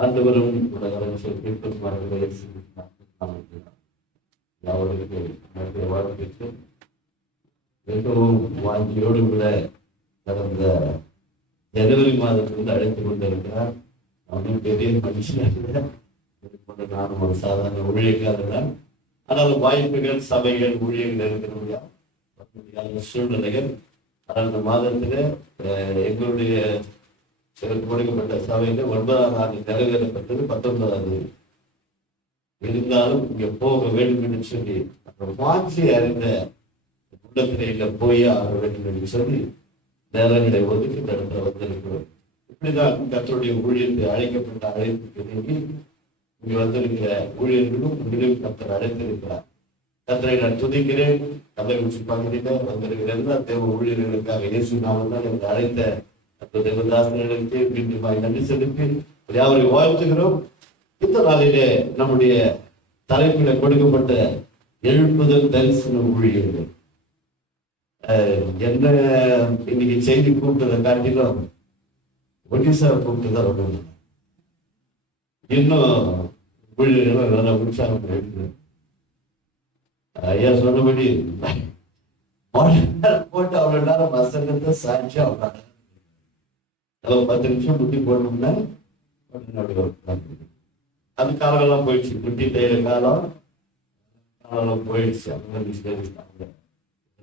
ஆண்டவரும் அவர்களுக்கு வாழ்க்கைக்கு மிகவும் வாஞ்சியோடு கூட கடந்த ஜனவரி மாதத்திலிருந்து அழைத்துக் கொண்டிருக்கிறார். அவனும் பெரிய மனுஷனாக நானும் ஒரு சாதாரண ஊழியக்காரன். ஆனால் வாய்ப்புகள், சபைகள், ஊழியர்கள் இருக்கிற சூழ்நிலைகள். ஆனால் இந்த மாதத்துல எங்களுடைய கொடுக்கப்பட்ட சபையில 9ஆம் ஆண்டு நிறைவேறப்பட்டது 19ஆவது. இருந்தாலும் இங்க போக வேண்டும் என்று சொல்லி வாஞ்சி அறிந்த உள்ளத்திரையில போய் ஆக வேண்டும் என்று சொல்லி நேரங்களை ஒதுக்கி இந்த இடத்துல வந்திருக்கிறோம். இப்படிதான் கர்த்தருடைய ஊழியத்தை அழைக்கப்பட்ட அழைப்புக்கு நீங்கி இங்க வந்திருக்கிற ஊழியர்களும் உங்களிலும் கர்த்தர் அழைத்திருக்கிறார். கர்த்தரை நான் துதிக்கிறேன். கள்ளக்குறிச்சி பகுதியில வந்திருக்கிற எல்லா தேவ ஊழியர்களுக்காக இயேசு நாமத்தால் எனக்கு அழைத்த அந்த தேவதாசர்களுக்கு மீண்டும் நன்றி செலுத்தி அவரை வாழ்த்துகிறோம். இந்த நாளிலே நம்முடைய தலைப்பில கொடுக்கப்பட்ட எழுப்புதல் தரிசன ஊழியர்கள் என்ன இன்னைக்கு செய்தி கூப்பிட்டதை காட்டிலும் ஒடிசா கூப்பிட்டுதான் ரொம்ப இன்னும் ஊழியர்கள் நல்லா உற்சாகம் இருக்கு. ஐயா சொன்னபடி போட்டு அவ்வளவு நேரம் வசனத்தை சாட்சி அவ்வளோ 10 நிமிஷம் முட்டி போடணும்னா அது காலமெல்லாம் போயிடுச்சு. முட்டி தைர காலம் போயிடுச்சு.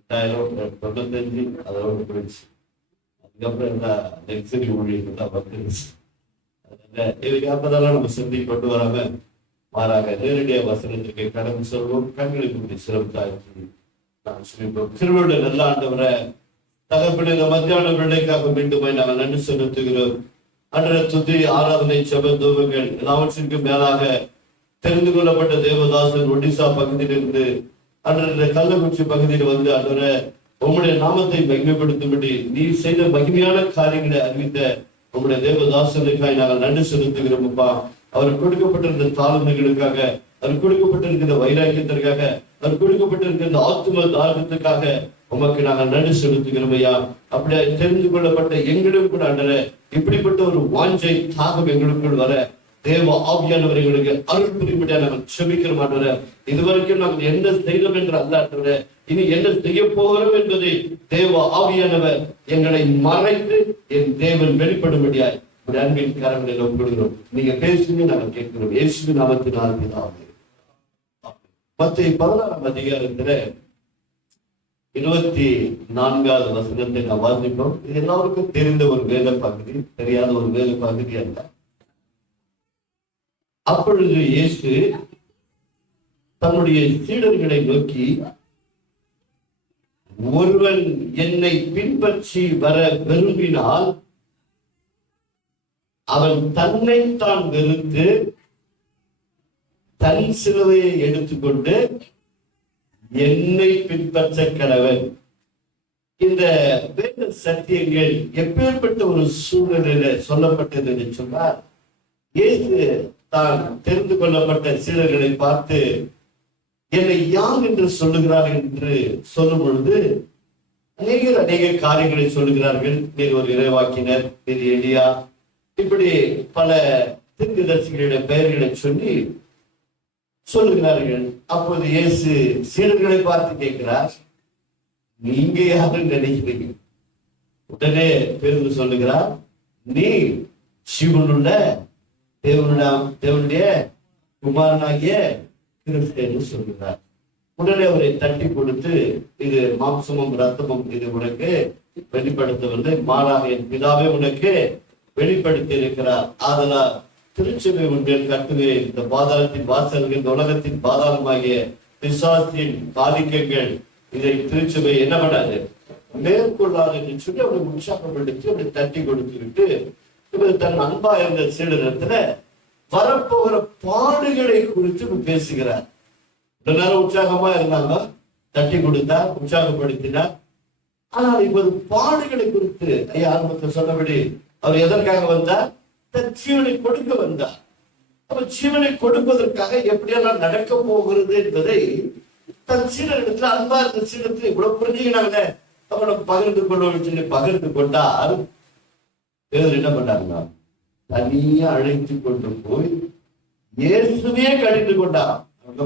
2095 அதோட போயிடுச்சு. அதுக்கப்புறம் என்ன நெக்ஸரி ஊழியர்கள் தான் வந்துருச்சு. அதனால இதுக்கு அப்பதான் நம்ம சிந்தி கொண்டு வராம மாறாக நேரடியா வசனத்திற்கு கடந்து சொல்வோம். கண்களுக்கு சிறப்பாக நான் சொல்லிப்போம். திருவள்ளுவர் நல்ல ஆண்டவரை தகப்பன இந்த மத்தியான பிள்ளைக்காக மீண்டும் நாங்கள் நன்றி செலுத்துகிறோம். அன்றைய துதி, ஆராதனை, செப தூபங்கள் எல்லாவற்றிற்கும் மேலாக தெரிந்து கொள்ளப்பட்ட தேவதாசன் ஒடிசா பகுதியிலிருந்து அன்றைய கள்ளக்குறிச்சி பகுதியில் வந்து அன்றைய உங்களுடைய நாமத்தை மகிமைப்படுத்தும்படி நீ செய்த மகிமையான காரியங்களை அறிவித்த உங்களுடைய தேவதாசனுக்காக நாங்கள் நன்றி செலுத்துகிறோம். அப்பா, அவர் கொடுக்கப்பட்டிருந்த தாழ்மைகளுக்காக, அவர் கொடுக்கப்பட்டிருக்கிற வைராக்கியத்திற்காக, அவர் கொடுக்கப்பட்டிருக்கிற ஆத்தும தாகத்துக்காக உமக்கு நாங்கள் நன்றி செலுத்துகிறோம் ஐயா. அப்படியே தெரிந்து கொள்ளப்பட்ட எங்களும் கூட அன்றர இப்படிப்பட்ட ஒரு வாஞ்சை தாகம் எங்களுக்குள் வர தேவ ஆவியானவர் எங்களுக்கு அருள் புரிபடியா நாங்கள் செபிக்கிறோம் ஆண்டவரே. இதுவரைக்கும் நாங்கள் என்ன செய்தோம் என்று அல்ல ஆண்டவரே, இனி என்ன செய்ய போகிறோம் என்பதை தேவ ஆவியானவர் எங்களை மறைத்து என் தேவன் வெளிப்படும்படியாய் ஒரு அன்பின் கரங்களில் ஒப்பிடுகிறோம். நீங்க பேசுங்க, நாங்கள் கேட்கிறோம். இயேசுவின் நாமத்தினால் பிதாவே. மத்தேயு 16ஆம் அதிகாரத்துல 24வது வசனத்தை நான் வாசிப்போம். இது எல்லாருக்கும் தெரிந்த ஒரு வேத பகுதி, தெரியாத ஒரு வேத பகுதி அல்ல. அப்பொழுது இயேசு தன்னுடைய சீடர்களை நோக்கி, ஒருவன் என்னை பின்பற்றி வர விரும்பினால் அவன் தன்னைத்தான் வெறுத்து தன் சிலுவையை எடுத்துக்கொண்டு என்னை பின்பற்ற கடவன். இந்த வேத சத்தியங்கள் எப்பேற்பட்ட ஒரு சூழ்நிலையில சொல்லப்பட்டது என்று சொன்னார். இயேசு தான் தெரிந்து கொள்ளப்பட்ட சீடர்களை பார்த்து என்னை யார் என்று சொல்லுகிறார் என்று சொல்லும் பொழுது அநேக காரியங்களை சொல்லுகிறார்கள். நீர் ஒரு இறைவாக்கினர், நீர் எலியா, இப்படி பல தீர்க்கதரிசிகளுடைய பெயர்களை சொல்லி சொல்லுகிறார்கள். அப்போது இயேசு சீடர்களை பார்த்து கேட்கிறார், நீங்க யாருன்னு நினைக்கிறீங்க? உடனே பேதுரு சொல்லுகிறார், நீ சிவனுள்ள தேவனுடைய குமாரனாகிய கிறிஸ்து என்று சொல்கிறார். உடனே அவரை தட்டி கொடுத்து, இது மாம்சமும் ரத்தமும் இது உனக்கு வெளிப்படுத்தவில்லை, மாறாக என் பிதாவே உனக்கு வெளிப்படுத்தி இருக்கிறார். அதனால் திருச்சபை ஒன்றில் கட்டுவேன். இந்த பாதாளத்தின் வாசல்கள், இந்த உலகத்தின் பாதாளமாகிய பிசாசின் காலிக்கங்கள் இதை திருச்சபை என்ன பண்ணாது, மேற்கொள்ளாது என்று சொல்லி அவரை உற்சாகப்படுத்தி அவரை தட்டி கொடுத்து விட்டு இவர் தன் அன்பா இருந்த சீடத்துல வரப்போகிற பாடுகளை குறித்து பேசுகிறார். நேரம் உற்சாகமா இருந்தாங்க, தட்டி கொடுத்தார், உற்சாகப்படுத்தினார். ஆனால் இப்போது பாடுகளை குறித்து ஐயா ஆரம்பத்தில் சொன்னபடி அவர் எதற்காக வந்தார்? தன் ஜீவனை கொடுக்க வந்தார். அப்ப ஜீவனை கொடுப்பதற்காக எப்படியெல்லாம் நடக்க போகிறது என்பதை தன் சீடத்தில் அன்பா இருந்த சீடத்தில் இவ்வளவு புரிஞ்சுக்கினாங்க. அவனை பகிர்ந்து கொள்ள சொல்லி பகிர்ந்து கொண்டால் என்ன பண்ணாருன்னா, தனியா அழைத்து கொண்டு போய் இயேசுவே கடிந்து கொண்டார்.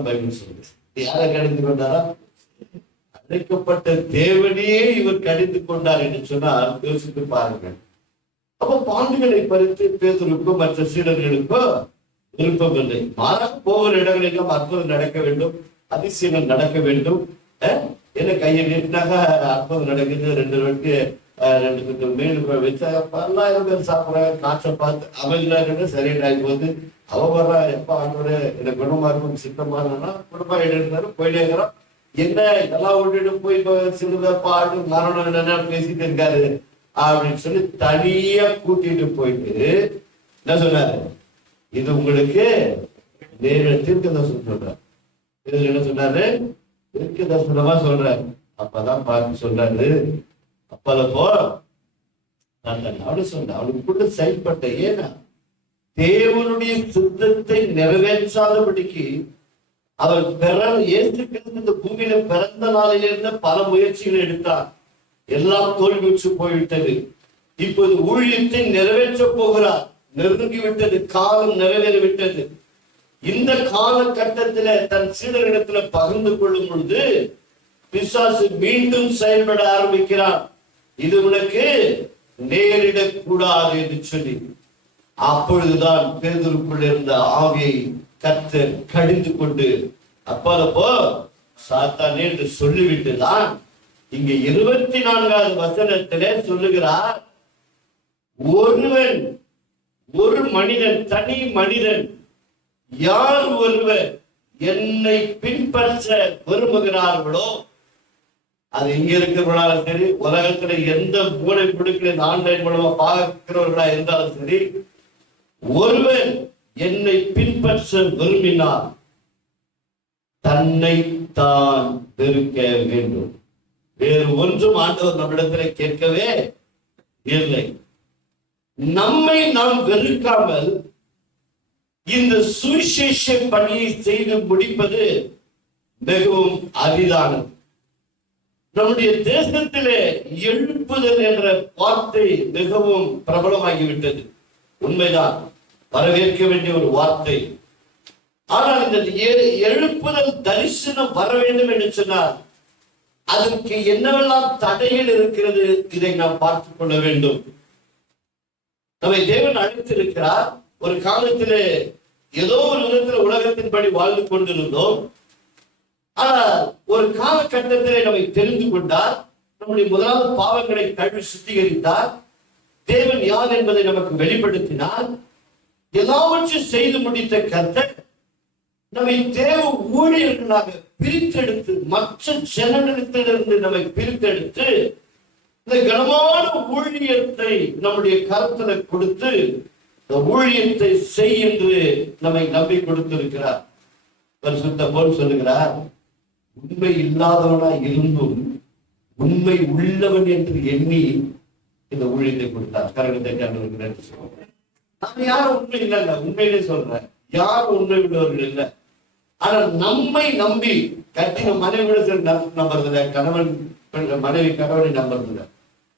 பைபிள் சொல்லுது. யாரை கடிந்து கொண்டாரா? அழைக்கப்பட்ட தேவனையே இவர் கடிந்து கொண்டார் என்று சொன்னால் யோசித்து பாருங்கள். அப்ப பாண்டுகளை பறித்து பேதுருக்கோ மற்ற சீடர்களுக்கோ விருப்பமில்லை. மாறாக போகிற இடங்களெல்லாம் அற்புதம் நடக்க வேண்டும், அதிசயங்கள் நடக்க வேண்டும். என்ன கையை நீட்டினாக அற்புதம் நடக்குது. 2 பேருக்கு 2 மீன் வச்சா 10,000 பேர் சாப்பிட்றாங்க. காற்றை பார்த்து அமைதியாக சரியாகி போகுது. அவன் வர்றா, எப்ப ஆண்டோட எனக்கு குணமா இருக்கும் சித்தமா இருந்தா குடும்பமா எடுத்தாரு போயிட்டே இருக்கிறான். என்ன இதெல்லாம் விட்டுட்டு போய் சிறுத பாடு மரணம் என்னன்னா பேசிட்டு இருக்காரு அப்படின்னு சொல்லி தனியா கூட்டிட்டு போயிட்டு என்ன சொன்னாரு? இது உங்களுக்கு தீர்க்க தரிசனம் சொல்றாரு. இதுல என்ன சொன்னாரு? தீர்க்க தரிசனமா சொல்றாரு. அப்பதான் பார்த்து சொல்றாரு, அப்பால போ அவனு சொன்ன அவனுக்குள்ள செயல்பட்ட. ஏன்னா தேவனுடைய சித்தத்தை நிறைவேற்றாதபடிக்கு அவர் இயேசு கிறிஸ்து இந்த பூமியில பிறந்த நாளிலிருந்து பல முயற்சிகள் எடுத்தார். எல்லாம் தோல்வியுற்று போய்விட்டது. இப்போது ஊழியத்தை நிறைவேற்ற போகிறார். நெருங்கிவிட்டது, காலம் நிறைவேறிவிட்டது. இந்த காலகட்டத்தில தன் சீடரிடத்துல பகிர்ந்து கொள்ளும் பொழுது பிசாசு மீண்டும் செயல்பட ஆரம்பிக்கிறார். இது உனக்கு நேரிடக்கூடாது என்று சொல்லி அப்பொழுதுதான் பேதுருக்குள் இருந்த ஆவியை கர்த்தர் கடிந்து கொண்டு அப்பாலப்போ சாத்தானே என்று சொல்லிவிட்டுதான் இங்க 24வது வசனத்திலே சொல்லுகிறார், ஒருவன் ஒரு மனிதன் தனி மனிதன் யார் ஒருவர் என்னை பின்பற்ற விரும்புகிறார்களோ, அது இங்க இருக்கிறவர்களாலும் சரி, உலகத்துல எந்த மூளை முடுக்கிற ஆன்லைன் மூலமா பார்க்கிறவர்களா இருந்தாலும் சரி, ஒருவன் என்னை பின்பற்ற விரும்பினார் தன்னை தான் வெறுக்க வேண்டும். வேறு ஒன்றும் ஆண்டவர் நம்மிடத்துல கேட்கவே இல்லை. நம்மை நாம் வெறுக்காமல் இந்த சுவிசேஷ பணியை செய்து முடிப்பது மிகவும் அரிதானது. நம்முடைய தேசத்திலே எழுப்புதல் என்ற வார்த்தை மிகவும் பிரபலமாகிவிட்டது. உண்மைதான், வரவேற்க வேண்டிய ஒரு வார்த்தை. ஆனால் இந்த எழுப்புதல் தரிசனம் வர வேண்டும் என்று சொன்னார், அதற்கு என்னவெல்லாம் தடைகள் இருக்கிறது, இதை நாம் பார்த்துக் கொள்ள வேண்டும். நம்மை தேவன் அழைத்திருக்கிறார். ஒரு காலத்திலே ஏதோ ஒரு விதத்தில் உலகத்தின்படி வாழ்ந்து கொண்டிருந்தோம். ஆனால் ஒரு காலகட்டத்திலே நம்மை தெரிந்து கொண்டார். நம்முடைய முதலாவது பாவங்களை கழுவி சுத்திகரித்தார். தேவன் யார் என்பதை நமக்கு வெளிப்படுத்தினார். எல்லாவற்றையும் செய்து முடித்த கர்த்தர் நம்மை தேவ ஊழியர்களாக பிரித்தெடுத்து மற்ற ஜனங்களிடத்திலிருந்து நம்மை பிரித்தெடுத்து இந்த கனமான ஊழியத்தை நம்முடைய கருத்துல கொடுத்து இந்த ஊழியத்தை செய் என்று நம்மை நம்பி கொடுத்திருக்கிறார். பரிசுத்த பவுல் சொல்லுகிறார், உண்மை இல்லாதவனா இருந்தும் உண்மை உள்ளவன் என்று எண்ணி இந்த ஊழியத்தை கொடுத்தார். கரகத்தை கண்டிருக்கிறேன். நான் யாரும் உண்மை இல்லைங்க, உண்மையிலே சொல்றேன், யாரும் உண்மை உள்ளவர்கள் இல்லை. ஆனால் நம்மை நம்பி கட்டின மனைவி நம்புறதில்லை, கணவன் மனைவி கணவனை நம்புறதில்லை,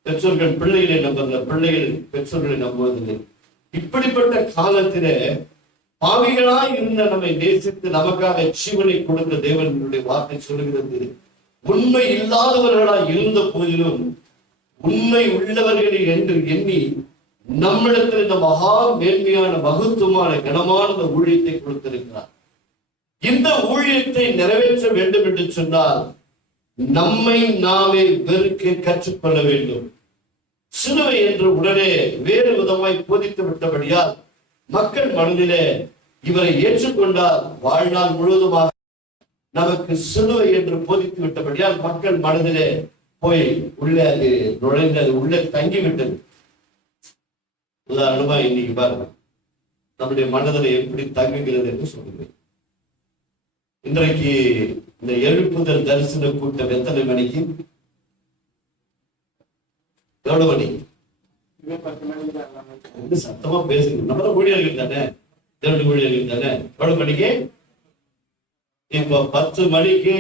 பெற்றோர்கள் பிள்ளைகளை நம்புறதில்லை, பிள்ளைகள் பெற்றோர்களை நம்புவதில்லை. இப்படிப்பட்ட காலத்திலே பாவிகளாய் இருந்த நம்மை நேசித்து நமக்காக ஜீவனை கொடுத்த தேவனுடைய வார்த்தை சொல்லுகிறது, உண்மை இல்லாதவர்களாய் இருந்த போதிலும் உண்மை உள்ளவர்களை என்று எண்ணி நம்மிடத்தில் இந்த மகா மேன்மையான மகத்துவமான கனமான ஊழியத்தை கொடுத்திருக்கிறார். இந்த ஊழியத்தை நிறைவேற்ற வேண்டும் என்று சொன்னால் நம்மை நாமே வெறுக்க கற்றுக்கொள்ள வேண்டும். சிலுவை என்று உடனே வேறு விதமாய் போதித்து விட்டபடியால் மக்கள் மனதிலே இவரை ஏற்றுக்கொண்டால் வாழ்நாள் முழுவதுமாக நமக்கு சிலுவை என்று போதித்து விட்டபடியால் மக்கள் மனதிலே போய் உள்ளே அது நுழைந்து அது உள்ளே தங்கிவிட்டது. உதாரணமா இன்னைக்கு பாருங்க, நம்முடைய மனதில் எப்படி தங்குகிறது என்று சொல்லுங்கள். இன்றைக்கு இந்த எழுப்புதல் தரிசன கூட்டம் எத்தனை மணிக்கு? எவ்வளவு மணி? சத்தமா பேசுங்க. நம்ம ஊழியர்கள் தானே, 2 ஊழியர்கள் தானே. எவ்வளவு மணிக்கு? இப்ப 10 மணிக்கு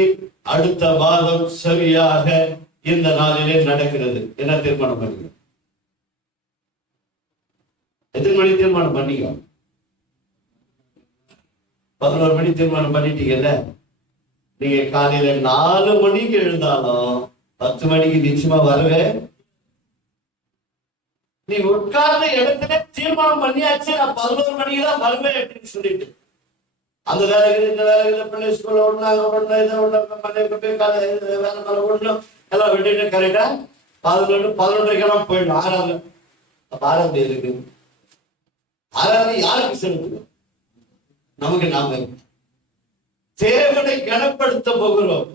அடுத்த மாதம் சரியாக இந்த நாளிலே நடக்கிறது. என்ன தீர்மானம் பண்ணுங்க? எத்தனை மணி தீர்மானம் பண்ணிக்கோ? 11 மணி தீர்மானம் பண்ணிட்டீங்கல்ல. நீங்க காலையில 4 மணிக்கு எழுந்தாலும் 10 மணிக்கு நிச்சயமா வரவே. நீ உட்கார்ந்த இடத்துல தீர்மானம் பண்ணியாச்சு, நான் 11 மணிக்கு தான் வருவேன் அப்படின்னு சொல்லிட்டு அந்த வேலைகள் இந்த வேலைகளை பிள்ளை ஸ்கூல்ல ஒண்ணாங்க ஒண்ணு இதை ஒண்ணு வேலை மேல ஒண்ணும் எல்லாம் விட்டுட்டு கரெக்டா 11:30 போயிடும். ஆறாவது ஆறாவது இருக்கு. ஆறாவது யாருக்கு செலுத்தணும்? நமக்கு நாம தேவனை கனப்படுத்த போகிறோம்.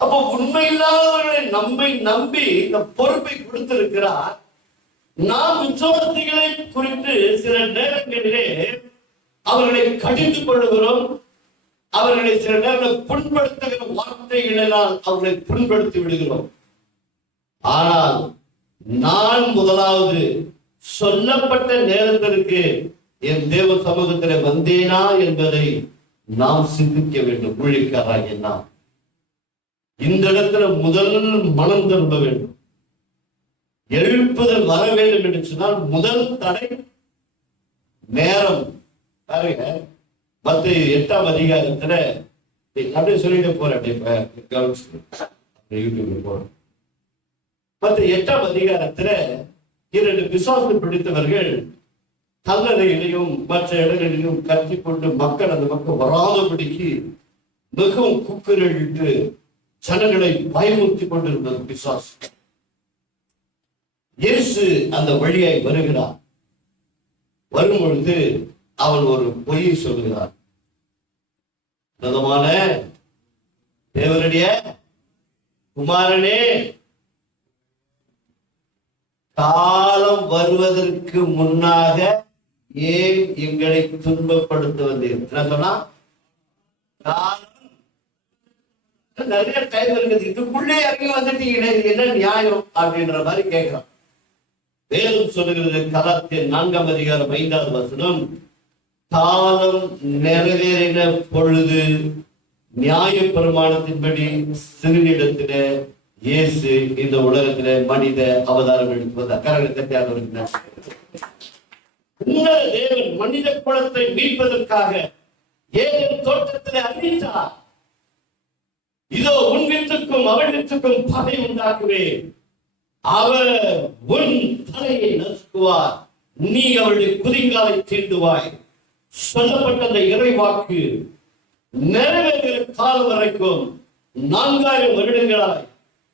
அப்போ உண்மையில்லாதவர்களை நம்மை நம்பி இந்த பொறுப்பை கொடுத்திருக்கிறார். நாம் விசுவாசிகளை குறித்து சில நேரங்களிலே அவர்களை கடிந்து கொள்ளுகிறோம். அவர்களை சில நேரங்களில் புண்படுத்துகிற வார்த்தைகளினால் அவர்களை புண்படுத்தி விடுகிறோம். ஆனால் நான் முதலாவது சொல்லப்பட்ட நேரத்திற்கு என் தேவ சமூகத்தில் வந்தேனா என்பதை நாம் சிந்திக்க வேண்டும். ஊழியக்காராகிய நாம் இந்த இடத்துல முதல் மனம் திரும்ப வேண்டும். எழுப்புதல் வர வேண்டும் என்று சொன்னால் முதல் தடை நேரம். பாருங்க, மத்தேயு 8ஆம் அதிகாரத்துல அப்படியே சொல்லிட்டு போறேன். அப்படியே யூடியூப்ல போறேன். மத்தேயு 8ஆம் அதிகாரத்துல 2 பிசாசு பிடித்தவர்கள் கல்லறையிலையும் மற்ற இடங்களிலும் கட்டி கொண்டு மக்கள் அந்த பக்கம் வராதபடிக்கு மிகவும் கூக்குரலிட்டு ஜனங்களை பயமுறுத்தி கொண்டிருந்தது பிசாசு. இயேசு அந்த வழியாய் வருகிறார். வரும் பொழுது அவன் ஒரு பொய்யை சொல்லுகிறார். தேவனுடைய குமாரனே, காலம் வருவதற்கு முன்னாக ஏன் எங்களை துன்பப்படுத்த வந்தீர்? என்ன சொன்னா? நிறைய டைம் இருக்குது, இதுக்குள்ளே இறங்கி வந்துட்டீங்களே, இது என்ன நியாயம் அப்படின்ற மாதிரி கேட்கிறான். வேதம் சொல்லுகிறது, கலாத்தியர் 4ஆம் அதிகாரம் 5வது வசனம், காலம் நிறைவேறின பொழுது நியாய பிரமாணத்தின்படி சிறுநிடத்தில இயேசு இந்த உலகத்தில மனித அவதாரம் எடுத்து வந்தார். கரகத்தை தேவன் மனித குலத்தை மீட்பதற்காக ஏதேன் தோட்டத்திலே அறிவித்தார். இதோ உன் வித்துக்கும் அவள் வித்துக்கும் பகை உண்டாக்குவேன், அவர் உன் தலையை நசுக்குவார், நீ அவளுடைய குதிங்காலை தீண்டுவாய். சொல்லப்பட்ட அந்த இறைவாக்கு நிறைவேறுகிற காலம் வரைக்கும் 4000 வருடங்களாய்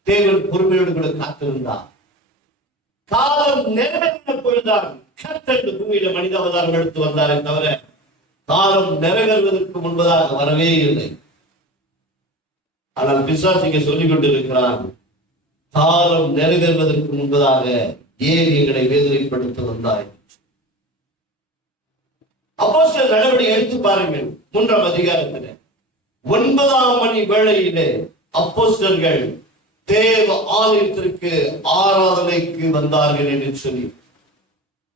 தேவன் பொறுமையோடு கூட காத்திருந்தார். காலம் நிறைவேறின பொழுதுதான் கர்த்தர் பூமியில மனித அவதாரம் எடுத்து வந்தாரே தவிர காலம் நிறைவேறுவதற்கு முன்பதாக வரவே இல்லை. ஆனால் பிசாசு இங்கே சொல்லிக் கொண்டிருக்கிறான், காலம் நிறைவேறுவதற்கு முன்பதாக ஏன் எங்களை வேதனைப்படுத்த வந்தாய்? அப்போஸ்தலர் நடவடிக்கை எடுத்து பாருங்கள். 3ஆம் அதிகாரத்தில் 9ஆம் மணி வேளையிலே அப்போஸ்தலர்கள் தேவ ஆலயத்திற்கு ஆராதனைக்கு வந்தார்கள் என்று சொல்லி,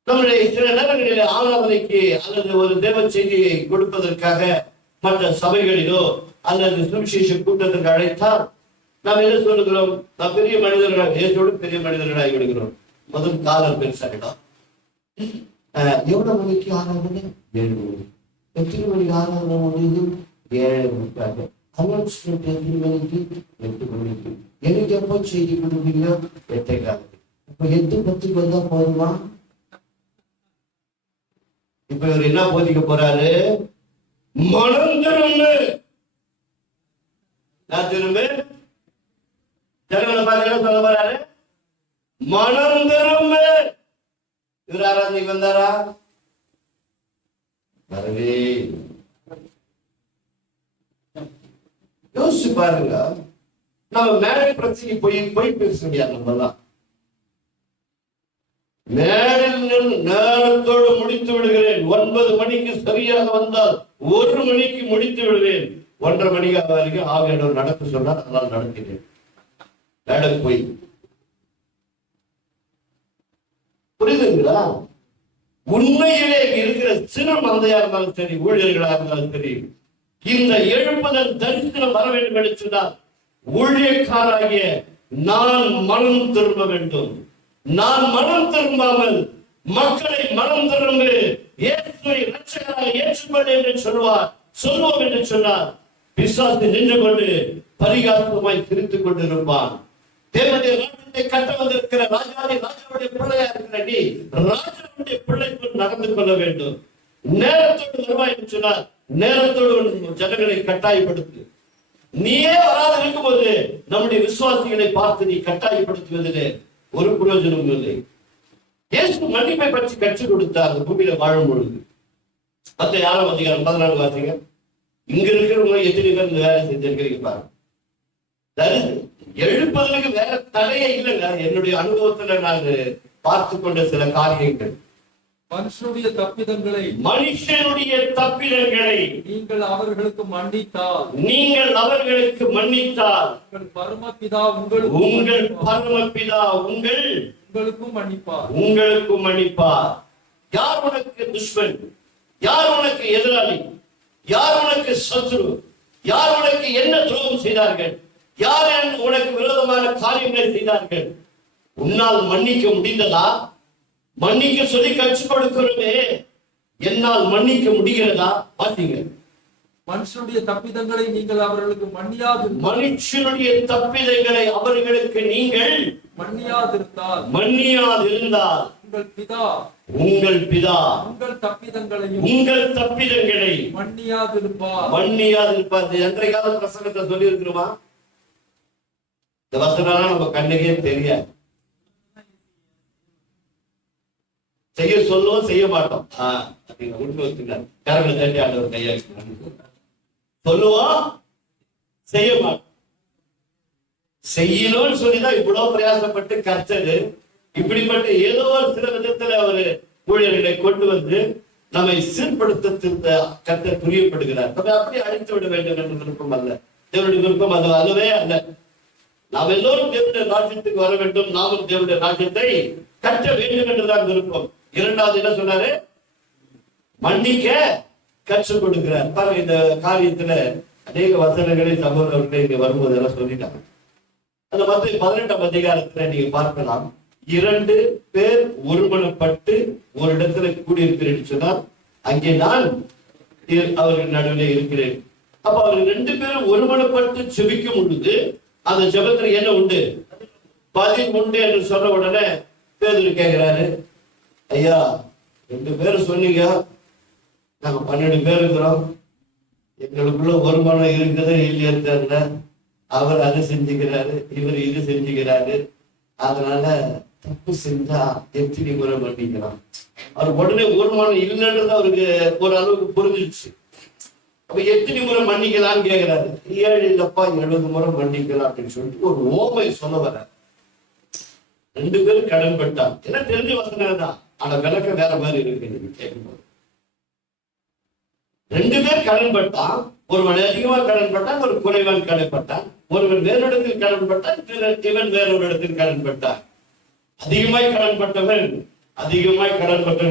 நம்முடைய சில நேரங்களிலே ஆராதனைக்கு அல்லது ஒரு தேவ செய்தியை கொடுப்பதற்காக மற்ற சபைகளிலோ அல்லது சுவிசேஷ கூட்டத்திற்கு அழைத்தால் நாம் என்ன சொல்லுகிறோம்? நாம் பெரிய மனிதர்களாக இயேசுவோடு பெரிய மனிதர்களாகி விடுகிறோம். முதல் காலம் பெருசாகிடும். எவ்வளவு மணிக்கு ஆராதனை? 7 மணி. எத்தனை மணிக்கு ஆராதனை முடியுது? 7:30. அனௌன்ஸ்மெண்ட் எத்தனை மணிக்கு? 8 மணிக்கு. எனக்கு எப்போ செய்தி கொடுப்பீங்க? 8:15. இப்ப 8:10 வந்தா போதுமா? இப்ப இவர் என்ன போதிக்க போறாரு? மனம் திரும்ப. நான் திரும்ப ஜனங்களை பார்த்து என்ன சொல்ல போறாரு? மனம் திரும்ப. இவர் ஆராதனைக்கு வந்தாரா? வரவே. யோசிச்சு பாருங்க, நம்ம மேடை பிரச்சனை போய் பேச முடியாது. நம்மலாம் மேடையில் நேரத்தோடு முடித்து விடுகிறேன். 9 மணிக்கு சரியாக வந்தால் 1 மணிக்கு முடித்து விடுவேன். 1:30 மணிக்கு வரைக்கும் ஆகியோர் நடக்க சொன்னார், அதனால் நடக்கிறேன். மேடை போய் புரியுதுங்களா? உண்மையிலே இருக்கிற சிறு மந்தையா இருந்தாலும் சரி, ஊழியர்களா இருந்தாலும் சரி, இந்த எழுப்புதல் தரிசனம் வர வேண்டும் என்று சொன்னால் ஊழியக்காராகிய நான் மனம் திரும்ப வேண்டும். நான் மனம் திரும்பாமல் மக்களை மனம் திரும்பு, இயேசுவை இரட்சகராக ஏற்றுக்கொள் என்று சொல்வோம் என்று சொன்னார். பிசாசு நின்று கொண்டு பரிகாசமாய் சிரித்துக் கொண்டிருப்பான். தேவனுடைய ராஜ்யத்தை கட்ட வந்திருக்கிற ராஜாவுடைய பிள்ளையா இருக்கிற நீ ராஜாவுடைய பிள்ளைக்குள் நடந்து கொள்ள வேண்டும். நேரத்தோடு வருவாய் என்று சொன்னார். நேரத்தோடு ஜனங்களை கட்டாயப்படுத்து. நீயே வராது இருக்கும்போது நம்முடைய விசுவாசிகளை பார்த்து நீ கட்டாயப்படுத்துவதிலே ஒரு பிரயோஜனம் இல்லை. இயேசு மன்னிப்பை பற்றி கற்றுக் கொடுத்தார் பூமியில வாழும் பொழுது. 6 வாசிங்க. இங்க இருக்கிறவங்க எத்தனை பேர் இந்த வேலை செஞ்சிருக்கிறீங்க பாருங்க. எழுப்பதற்கு வேற தடையே இல்லைங்க. என்னுடைய அனுபவத்துல நான் பார்த்து கொண்ட சில காரியங்கள், மனுஷனுடைய தப்பிதங்களை நீங்கள் அவர்களுக்கு மன்னித்தால் உங்கள் பரமபிதா உங்களுக்கும் மன்னிப்பார். யார் உனக்கு துஷ்மன்? யார் உனக்கு எதிராளி? யார் உனக்கு சத்ரு? யார் உனக்கு என்ன துரோகம் செய்தார்கள்? யார் உனக்கு விரோதமான காரியங்களை செய்தார்கள்? உன்னால் மன்னிக்க முடிந்ததா? மன்னிக்க சொல்லி கற்றுக் கொடுக்கிறோமே, என்னால் மன்னிக்க முடிகிறதா? பாத்தீங்க, மனுஷனுடைய தப்பிதங்களை நீங்கள் அவர்களுக்கு மனுஷனுடைய தப்பிதங்களை அவர்களுக்கு நீங்கள் மன்னியாதிருந்தால் உங்கள் பிதா உங்கள் தப்பிதங்களை மன்னியாதிருப்பார். அன்றைக்கால பிரசங்கத்தை சொல்லி இருக்கிறோமா? இந்த வசனம் நம்ம கண்ணுக்கே தெரியாது. செய்ய சொல்லுவோம், செய்ய மாட்டோம். கரங்களை தட்டி ஆண்டவர் கையா சொல்லுவோம், செய்ய மாட்டோம். செய்யணும்னு சொல்லிதான் இவ்வளவு பிரயாசப்பட்டு கர்த்தர் இப்படிப்பட்ட ஏதோ ஒரு சில விதத்துல அவரு ஊழியர்களை கொண்டு வந்து நம்மை சீர்படுத்த கர்த்தர் புரியப்படுகிறார். நம்ம அப்படி அழித்து விட வேண்டும் என்ற விருப்பம் அல்ல. தேவனுடைய விருப்பம் அது அல்லவே அல்ல. நாம் எல்லோரும் தேவனுடைய ராஜ்யத்துக்கு வர வேண்டும், நாமும் தேவனுடைய ராஜ்யத்தை கட்ட வேண்டும் என்றுதான் விருப்பம். இரண்டாவது என்ன சொன்னாரு? மன்னிக்க கற்றுக் கொடுக்கிறார். பாருங்க, இந்த காரியத்துல அநேக வசனங்களை சகோதரர்களை இங்க வரும்போது எல்லாம் சொல்லிட்டாங்க. அந்த 18ஆம் அதிகாரத்துல நீங்க பார்க்கலாம். 2 பேர் ஒருமனப்பட்டு ஒரு இடத்துல கூடியிருக்கிறேன் சொன்னால் அங்கே நான் அவர்கள் நடுவில் இருக்கிறேன். அப்ப அவர்கள் 2 பேரும் ஒருமனப்பட்டு செபிக்கும் பொழுது அந்த ஜெபத்துல என்ன உண்டு? பதில் உண்டு என்று சொன்ன உடனே பேதுரு கேட்கிறாரு, ஐயா 2 பேர் சொன்னீங்க, நாங்க 12 பேர் இருக்கிறோம், எங்களுக்குள்ள வருமானம் இருக்குதோ இல்லையா தெரியல, அவர் அதை செஞ்சுக்கிறாரு, இவர் இது செஞ்சுக்கிறாரு, அதனால தப்பு செஞ்சா எத்தனை முறை மன்னிக்கலாம். அவர் உடனே வருமானம் இல்லைன்றது அவருக்கு ஒரு அளவுக்கு புரிஞ்சிச்சு. அப்ப எத்தனை முறை மன்னிக்கலாம்னு கேட்கிறாரு. 7 இல்லப்பா 70 முறை மன்னிக்கலாம் அப்படின்னு சொல்லிட்டு ஒரு ஓமை சொல்ல வர. 2 பேரும் கடன் பட்டான். என்ன தெரிஞ்ச வசனம் தான், ஆனா விளக்க வேற மாதிரி இருக்கு. 2 பேர் கடன் பட்டான். ஒருவன் அதிகமா கடன் பட்டான், ஒரு குறைவான் கடன் பட்டான். ஒருவன் வேறொரு இடத்தில் கடன் பட்டான், இவன் வேறொரு இடத்தில் கடன் பட்டான். அதிகமாய் கடன் பட்ட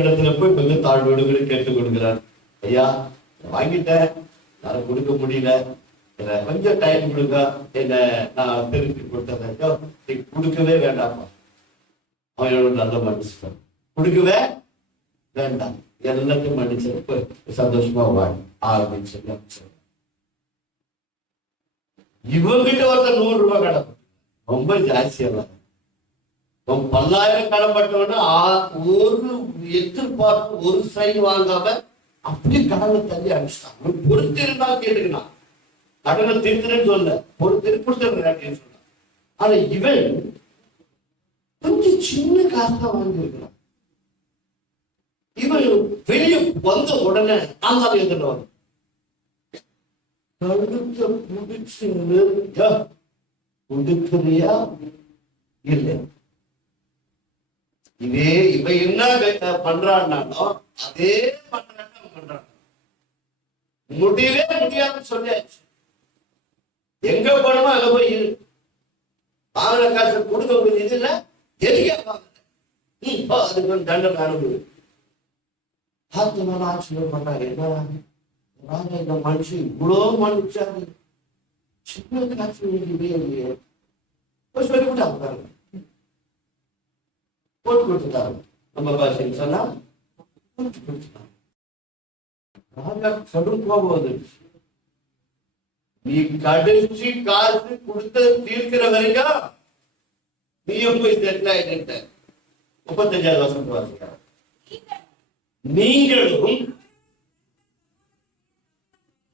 இடத்துல போய் கொஞ்சம் தாழ்வுகளை கேட்டுக் கொடுக்கிறார். ஐயா வாங்கிட்டேன், நான் கொடுக்க முடியல, கொஞ்சம் டைம் கொடுங்க, என்ன நான் திருப்பி கொடுத்தேன். நீ கொடுக்கவே வேண்டாமா? அவன் நல்ல மனுஷன், கொடுக்கவே வேண்டாம், எல்லாத்தையும் மன்னிச்சு சந்தோஷமா வாங்க ஆரம்பிச்சு. இவங்கிட்ட ஒருத்தர் 100 ரூபாய் கடன், ரொம்ப ஜாஸ்தியா 10,000 கடன் பட்டவன ஒரு எதிர்பார்ப்பு ஒரு சைன் வாங்காம அப்படியே கடனை தள்ளி அனுப்பிச்சிட்டாங்க. பொறுத்திருந்தா கேட்டுக்கலாம், கடனை திருத்துறேன்னு சொல்ல, பொறுத்திருக்கிறேன் சொன்ன. ஆனா இவன் கொஞ்சம் சின்ன காசா வாங்கியிருக்கிறான். இவன் வெளியே வந்த உடனே அந்த எதிர்த்து புடிச்சு கொடுக்கிறியா இல்லை, இவ என்ன பண்றான்னாலும் அதே பண்றான். முடியவே முடியாதுன்னு சொல்லியாச்சு. எங்க போனோமோ அங்க போய் வாங்கின காசு கொடுக்க முடியுது இல்ல, எதுக்கே வாங்க அதுக்கு தண்டனை அனுபவி. 10 நாள் ஆட்சி பண்ணாரு. என்ன ராஜா இந்த மனுஷன் இவ்வளவு மனுஷாரு, சின்ன காசு இல்லையே சொல்லி விட்டாங்க, போட்டு கொடுத்துட்டாங்க. நம்ம பாஷையில் சொன்னா கடும் கோபம் வந்துருச்சு. நீ கடைசி காசு கொடுத்த தீர்க்கிற வரைக்கும் நீயும் போய் செட்டில் ஆயிட்ட. 35வது வசனம் வாசிக்க. நீங்களும்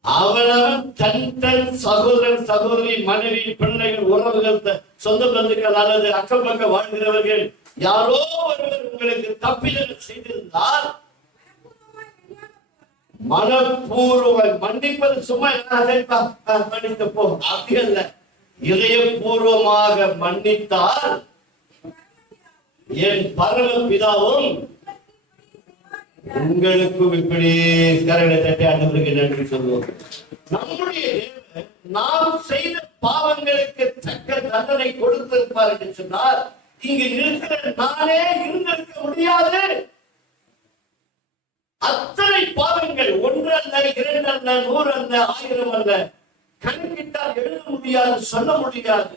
அவனவன் தன் தன் சகோதரன் சகோதரி மனைவி பிள்ளைகள் உறவுகள் சொந்த பந்துக்கள் அல்லது அக்கம் பக்கம் வாழ்கிறவர்கள் யாரோ ஒருவர் உங்களுக்கு தப்பிதம் செய்திருந்தால் மனப்பூர்வ மன்னிப்பது சும்மா மன்னித்த போ அப்படி அல்ல, இதயபூர்வமாக மன்னித்தால் என் பரம பிதாவும் உங்களுக்கும் இப்படி கரங்களை தட்டி ஆண்டவருக்கு நன்றி சொல்லுவோம். நம்முடைய தேவன் நாம் செய்த பாவங்களுக்கு தக்க தண்டனை கொடுத்திருப்பார் என்று சொன்னால் இங்கு இருக்கிற நானே இருந்திருக்க முடியாது. அத்தனை பாவங்கள், 1 அல்ல 2 அல்ல 100 அல்ல 1000 அல்ல, கணக்கிட்டால் எழுத முடியாது, சொல்ல முடியாது.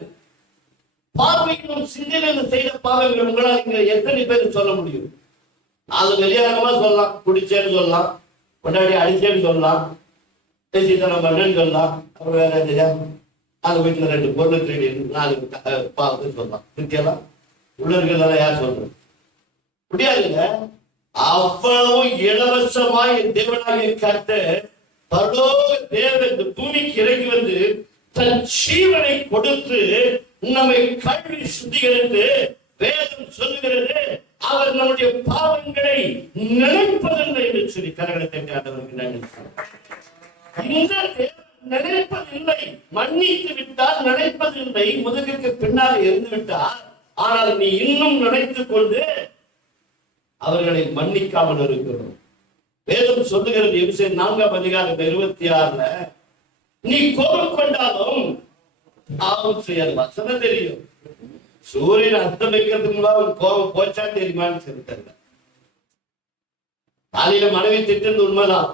பார்வைக்கும் சிந்தனையிலும் செய்த பாவங்கள் உங்களால் இங்க எத்தனை பேர் சொல்ல முடியும்? அது வெளியாகமா சொல்லலாம், குடிச்சேன்னு சொல்லலாம், கொண்டாடி அடிச்சேன்னு சொல்லலாம், பேசித்தனம் பண்ணேன்னு சொல்லலாம், அப்புறம் வேற எதையா அந்த வீட்டுல 2 பொருள் தேடி 4 பாவத்தை சொல்லலாம். திருத்தியெல்லாம் உள்ள இருக்கிறதால யார் சொல்றது? முடியாதுங்க. அவ்வளவு இலவசமாய் தேவனாகிய கர்த்தர் பரலோக தேவன் இந்த பூமிக்கு இறங்கி வந்து தன் ஜீவனை கொடுத்து நம்மை கழுவி சுத்திகரித்து வேதம் சொல்லுகிறது அவர் நம்முடைய பாவங்களை நினைப்பதில்லை என்று சொல்லி கரங்களை தட்டி ஆண்டவருக்கு நன்றி. இந்த நினைப்பதில்லை, மன்னித்து விட்டால் நினைப்பதில்லை, முதுகுக்கு பின்னால் இருந்து விட்டார். ஆனால் நீ இன்னும் நினைத்துக் கொண்டு அவர்களை மன்னிக்காமல் இருக்கிறோம். வேதம் சொல்லுகிறது எபிரேயர் 4ஆம் அதிகாரம் 26ல நீ கோபம் கொண்டாலும் பாவம் செய்யாது. வசனம் தெரியும். சூரியன் அஸ்தமிக்கிறதுக்கு முன்பாக கோபம் போச்சா தெரியுமான்னு சொல்லி தெரியல. காலையில மனைவி திட்டிருந்து உண்மைதான்,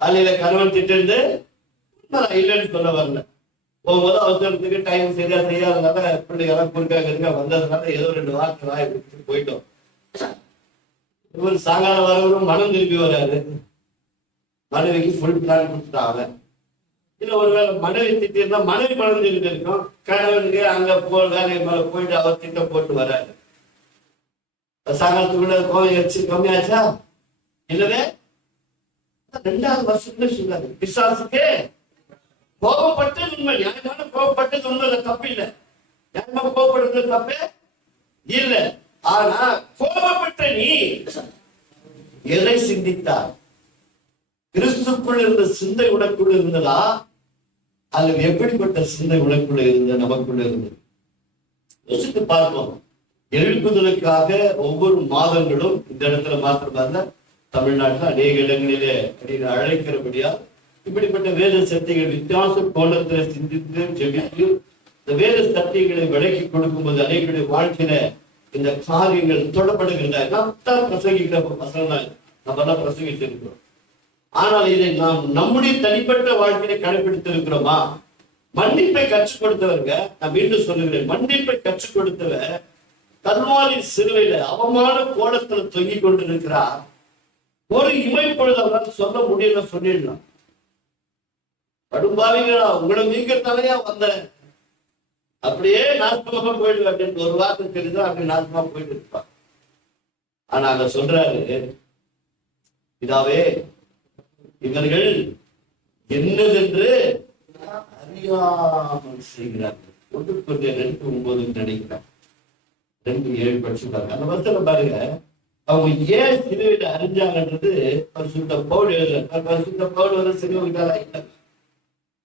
காலையில கணவன் திட்டிருந்து உண்மைதான், இல்லைன்னு சொல்ல வரல. போகும்போது அவசரத்துக்கு டைம் சரியா செய்யாதனால பிள்ளைகள்லாம் குறுக்காக வந்ததுனால ஏதோ 2 வார்த்தை வாய் விட்டு போயிட்டோம். இவர் சாயங்கால வரவரும் மனம் திருப்பி வராது, மனைவிக்கு ஃபுல் பிளான் கொடுத்துட்டாங்க. இல்ல ஒருவேளை மனைவி திட்டிருந்தா மனைவி மனம் திருப்பி இருக்கும், கணவனுக்கு அங்க வேலையை மேல போயிட்டு அவர் திட்டம் போட்டு வராது. சாயங்காலத்துக்குள்ள கோவை வச்சு கம்மியாச்சா? இல்லவே 2வது வருஷத்துல சொல்லாது. பிசாசுக்கு கோபப்பட்டது உண்மை, நியாயமான கோபப்பட்டது உண்மை, தப்பு இல்லை. நியாயமா கோபப்படுறது தப்பே இல்லை. ஆனா கோபப்பட்ட நீ எதை சிந்தித்தார்? கிறிஸ்துக்குள் இருந்த சிந்தை உனக்குள்ள இருந்ததா அல்லது எப்படிப்பட்ட சிந்தை உனக்குள்ள இருந்த நமக்குள்ள இருந்தது? யோசித்து பார்ப்போம். எழுப்புதலுக்காக ஒவ்வொரு மாதங்களும் இந்த இடத்துல மாத்திரமல்ல, தமிழ்நாட்டில் அநேக இடங்களிலே அழைக்கிறபடியா இப்படிப்பட்ட வேத சத்தியங்கள் வித்தியாச கோணத்தில் சிந்தித்து ஜெபித்து இந்த வேத சத்தியங்களை விளக்கி கொடுக்கும்போது அநேகருடைய வாழ்க்கையில இந்த காரியங்கள் தொடப்படுகின்றன. பிரசங்கிக்கிற வசனம் நம்ம தான் பிரசங்கித்திருக்கிறோம். ஆனால் இதை நாம் நம்முடைய தனிப்பட்ட வாழ்க்கையை கடைபிடித்திருக்கிறோமா? மன்னிப்பை கற்றுக் கொடுத்தவங்க, நான் மீண்டும் சொல்லுகிறேன், மன்னிப்பை கற்றுக் கொடுத்தவர் கல்வாரி சிலுவையில அவமான கோலத்துல தொங்கிக் கொண்டிருக்கிறார். ஒரு இமைப்பொழுது அவரால் சொல்ல முடியல, சொல்லிடலாம். கடும்பாவிங்களா உங்களை மீட்கிறதாலையா வந்த, அப்படியே நாசமா போயிடுவேன் அப்படின்னு ஒரு வார்த்தை தெரிஞ்சா அப்படி நாசமா போயிட்டு இருப்பான். ஆனா அங்க சொல்றாரு, இதாவே இவர்கள் என்னதென்று அறியாமல் செய்கிறார்கள். 1 நினைக்கிறார் 2:7 படிச்சுட்டாங்க. அந்த வருஷத்துல பாருங்க, அவங்க ஏன் சிலுவையில அறிஞ்சாங்கன்றது பரிசுத்த பவுல் எழுதுறாரு. பரிசுத்த பவுல் வந்து சிலுவைக்காக இல்லை,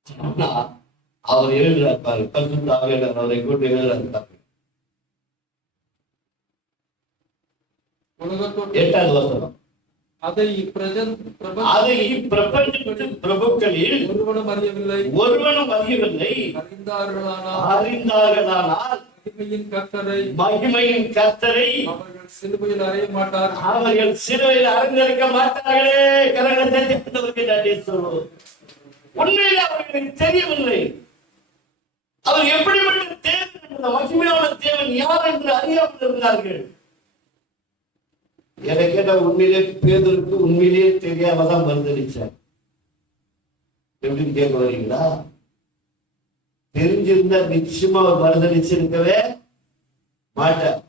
ஆனா அவர் எழுதுறாரு பாரு, பரிசுத்த ஆவியானவர் அவரை கொண்டு எழுதுறாரு. 8வது வசனம், அதை இப்பிரபஞ்சத்தின் பிரபுக்களில் ஒருவனும் அறியவில்லை, அறிந்தார்களானால் மகிமையின் கர்த்தரை அவர்கள் சிலுவையில் அறைந்திருக்க மாட்டார்களே. கரகத்தை நன்றி சொல்வோம். உண்மையிலே அவர்களுக்கு தெரியவில்லை அவர் எப்படிப்பட்ட தேவன், மகிமையான தேவன் யார் என்று அறியாமல் இருந்தார்கள். எனக்கு கேட்ட உண்மையிலே பேதுருக்கு உண்மையிலேயே தெரியாம தான் மறுதளிச்சார். எப்படின்னு கேட்க வரீங்களா? தெரிஞ்சிருந்தா நிச்சயமா அவர் மறுதளிச்சிருக்கவே மாட்டார்.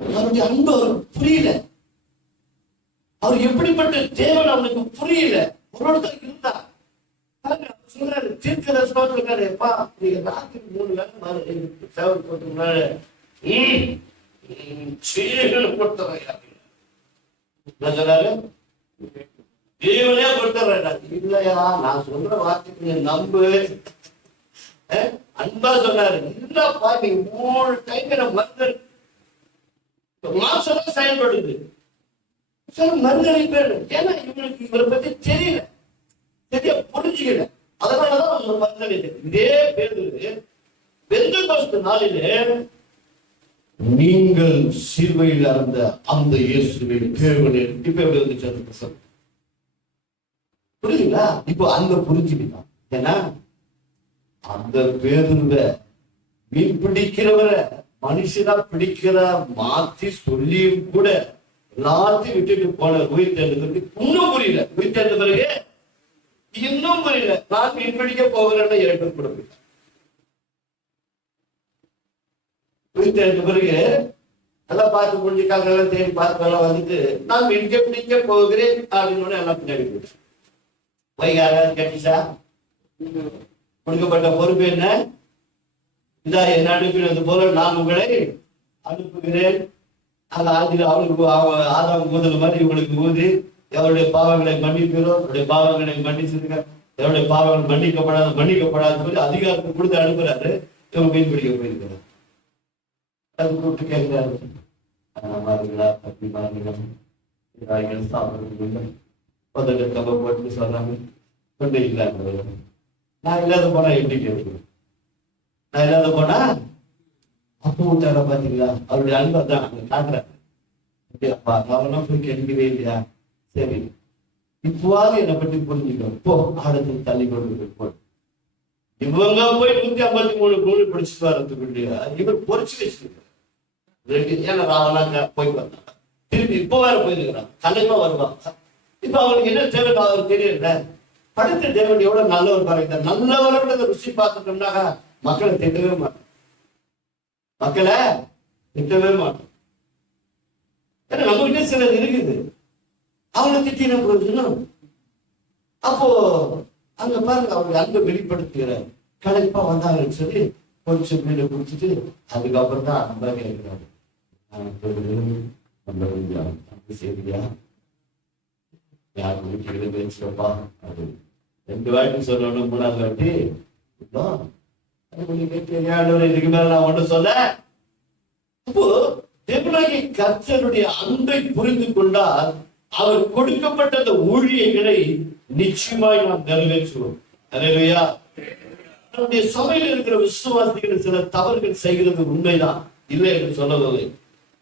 அவருடைய அன்பு அவருக்கு புரியல. அவர் எப்படிப்பட்ட தேவன் அவனுக்கு புரியல. ஒருத்தர் இருந்தா சொல்றாரு, தீர்க்கதரிசனம் இருக்காரு, எப்பா நீங்க ராத்திரி 3 வேலை சேவல் போட்டுனால சொன்னாரு, தேவனே கொடுத்துறாரு. இல்லையா, நான் சொல்ற வார்த்தைக்கு நீ நம்பு. அன்பா சொன்னாரு, இல்லப்பா நீ 3 டைம் மருந்து மாசம் செயல்படுது மருந்தளிப்பேன். ஏன்னா இவங்களுக்கு இவரை பத்தி தெரியல, சரியா புரிஞ்சுக்கல. அதனாலதான் அவங்க மருந்தளித்து. இதே பேரு பெந்தெகோஸ்து நாளிலே நீங்கள் சிலுவையில் அறைந்த அந்த இயேசுவை தேவனே, இப்ப எப்படி வந்துச்சு புரியுதுங்களா? இப்போ அந்த புரிஞ்சுக்கலாம். ஏன்னா அந்த பேருந்த மீன் பிடிக்கிறவரை மனுஷனா பிடிக்கிற மாத்தி சொல்லியும் கூட எல்லாத்தையும் விட்டுட்டு போன உயிர் தேர்ந்தது இன்னும் புரியல. உயிர் தேர்ந்த பிறகு இன்னும் புரியல. நான் மீன் பிடிக்க போகிறேன்னு 2 பேர் கூட போயிட்டேன். உயிர் தேர்ந்த பிறகு எல்லாம் பார்த்து முடிஞ்சுக்காங்க, எல்லாம் தேடி பார்த்து எல்லாம் வந்துட்டு நான் மீன் பிடிக்க போகிறேன் அப்படின்னு எல்லாம் பின்னாடி போயிட்டேன். வைகாரம் கட்டிச்சா கொடுக்கப்பட்ட பொறுப்பு என்ன? இதா என்ன அனுப்பினது போல நான் உங்களை அனுப்புகிறேன். அந்த ஆதியில் அவளுக்கு ஆதாம் ஊதல் மாதிரி இவங்களுக்கு ஊதி எவருடைய பாவங்களை மன்னிக்கிறோம், அவருடைய பாவங்களை மன்னிச்சிருக்க, எவருடைய பாவங்கள் மன்னிக்கப்படாது சொல்லி அதிகாரத்தை கொடுத்து அனுப்புறாரு. இவங்க மீன் பிடிக்க போயிருக்கிறார். அது கூப்பிட்டு கேட்கிறாரு, மாறுங்களா தப்பி மாறுங்களா சாப்பிடுறது இல்லை முதல்ல கப்ப போட்டு சொல்றாங்க. கொண்டு இல்லாத நான் இல்லாத போனா எப்படி கேட்கிறேன்? நான் இல்லாத போனா அப்போ விட்டார பாத்தீங்களா? அவருடைய அன்பை தான் அங்க காட்டுறாரு. அப்பா அவெல்லாம் போய் கேட்கவே இல்லையா? சரி, இப்போவாது என்னை பற்றி புரிஞ்சுக்கோ, போ ஆடத்தை தள்ளி கொண்டு போ. இவங்க போய் 153 கூழ் பிடிச்சிட்டு வர்றதுக்கு இவர் பொறிச்சு வச்சிருக்காரு. ஏன்னா ராவெல்லாம் போய் வந்தாங்க, திருப்பி இப்போ வேற போயிருக்கிறான், தலைமா வருவாங்க. இப்ப அவங்களுக்கு என்ன தேவை அவருக்கு தெரியல. படுத்த தேவன் எவ்வளவு நல்லவர் பாருங்க. நல்லவரோட ருசி பார்த்துட்டோம்னாக்கா மக்களை திட்டவே மாட்டோம், மக்களை திட்டவே மாட்டோம். ஏன்னா நம்மகிட்ட சிலது இருக்குது, அவங்களை திட்டின பிரயோஜனம். அப்போ அங்க பாருங்க, அவங்க அன்பை வெளிப்படுத்துகிறார். கலைப்பா வந்தாங்கன்னு சொல்லி கொஞ்சம் வீடு குடிச்சிட்டு அதுக்கப்புறம் தான் அன்பா கேட்கிறாரு, செய்தியா யார் வீட்டுல பேசுறப்பா? அது 2 வாட்டி சொல்லணும், 3ஆவது வாட்டி இதுக்கு மேல நான் ஒண்ணு சொல்ல. அப்போ தேவனாகிய கர்த்தருடைய அன்பை புரிந்து கொண்டால் அவர் கொடுக்கப்பட்ட அந்த ஊழியங்களை நிச்சயமாய் நாம் நிறைவேற்றுவோம். அல்லேலூயா. நம்முடைய சபையில் இருக்கிற விசுவாசிகள் சில தவறுகள் செய்கிறது உண்மைதான், இல்லை என்று சொல்லவில்லை.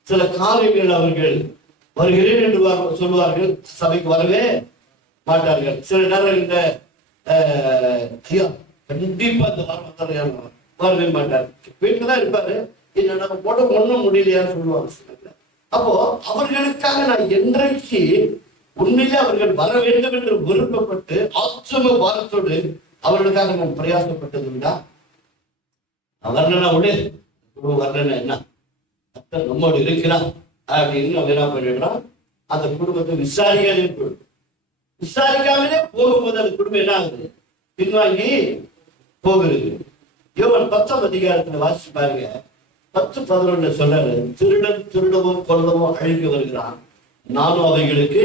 சில காரியங்கள் அவர்கள் வருகிறேன் என்று சொல்வார்கள், சபைக்கு வரவே மாட்டார்கள். சில நேரம் இந்த ஐயா கண்டிப்பா இந்த வாரம் வரவே மாட்டார், வீட்டுலதான் இருப்பாரு. என்ன போட ஒண்ணும் முடியலையான்னு சொல்லுவாங்க. அப்போ அவர்களுக்காக நான் என்றைக்கு உண்மையிலே அவர்கள் வர வேண்டும் என்று விருப்பப்பட்டு ஆச்சம பாரத்தோடு அவர்களுக்காக நான் பிரயாசப்பட்டதுண்டா? வரலன்னா விடு, வரலன்னா என்ன, அத்தனை நம்மோடு இருக்கிறான் அப்படின்னு நம்ம என்ன பண்ணிடுறோம், அந்த குடும்பத்தை விசாரிக்காதே போயிடும். விசாரிக்காமலே போகும்போது அந்த குடும்பம் என்ன ஆகுது, பின்வாங்கி போகுது. யோவான் 10ஆம் அதிகாரத்துல வாசிச்சு பாருங்க, 10:11 சொல்றாரு, திருடன் திருடவும் கொல்லவும் அழிக்க வருகிறான், நானும் அவைகளுக்கு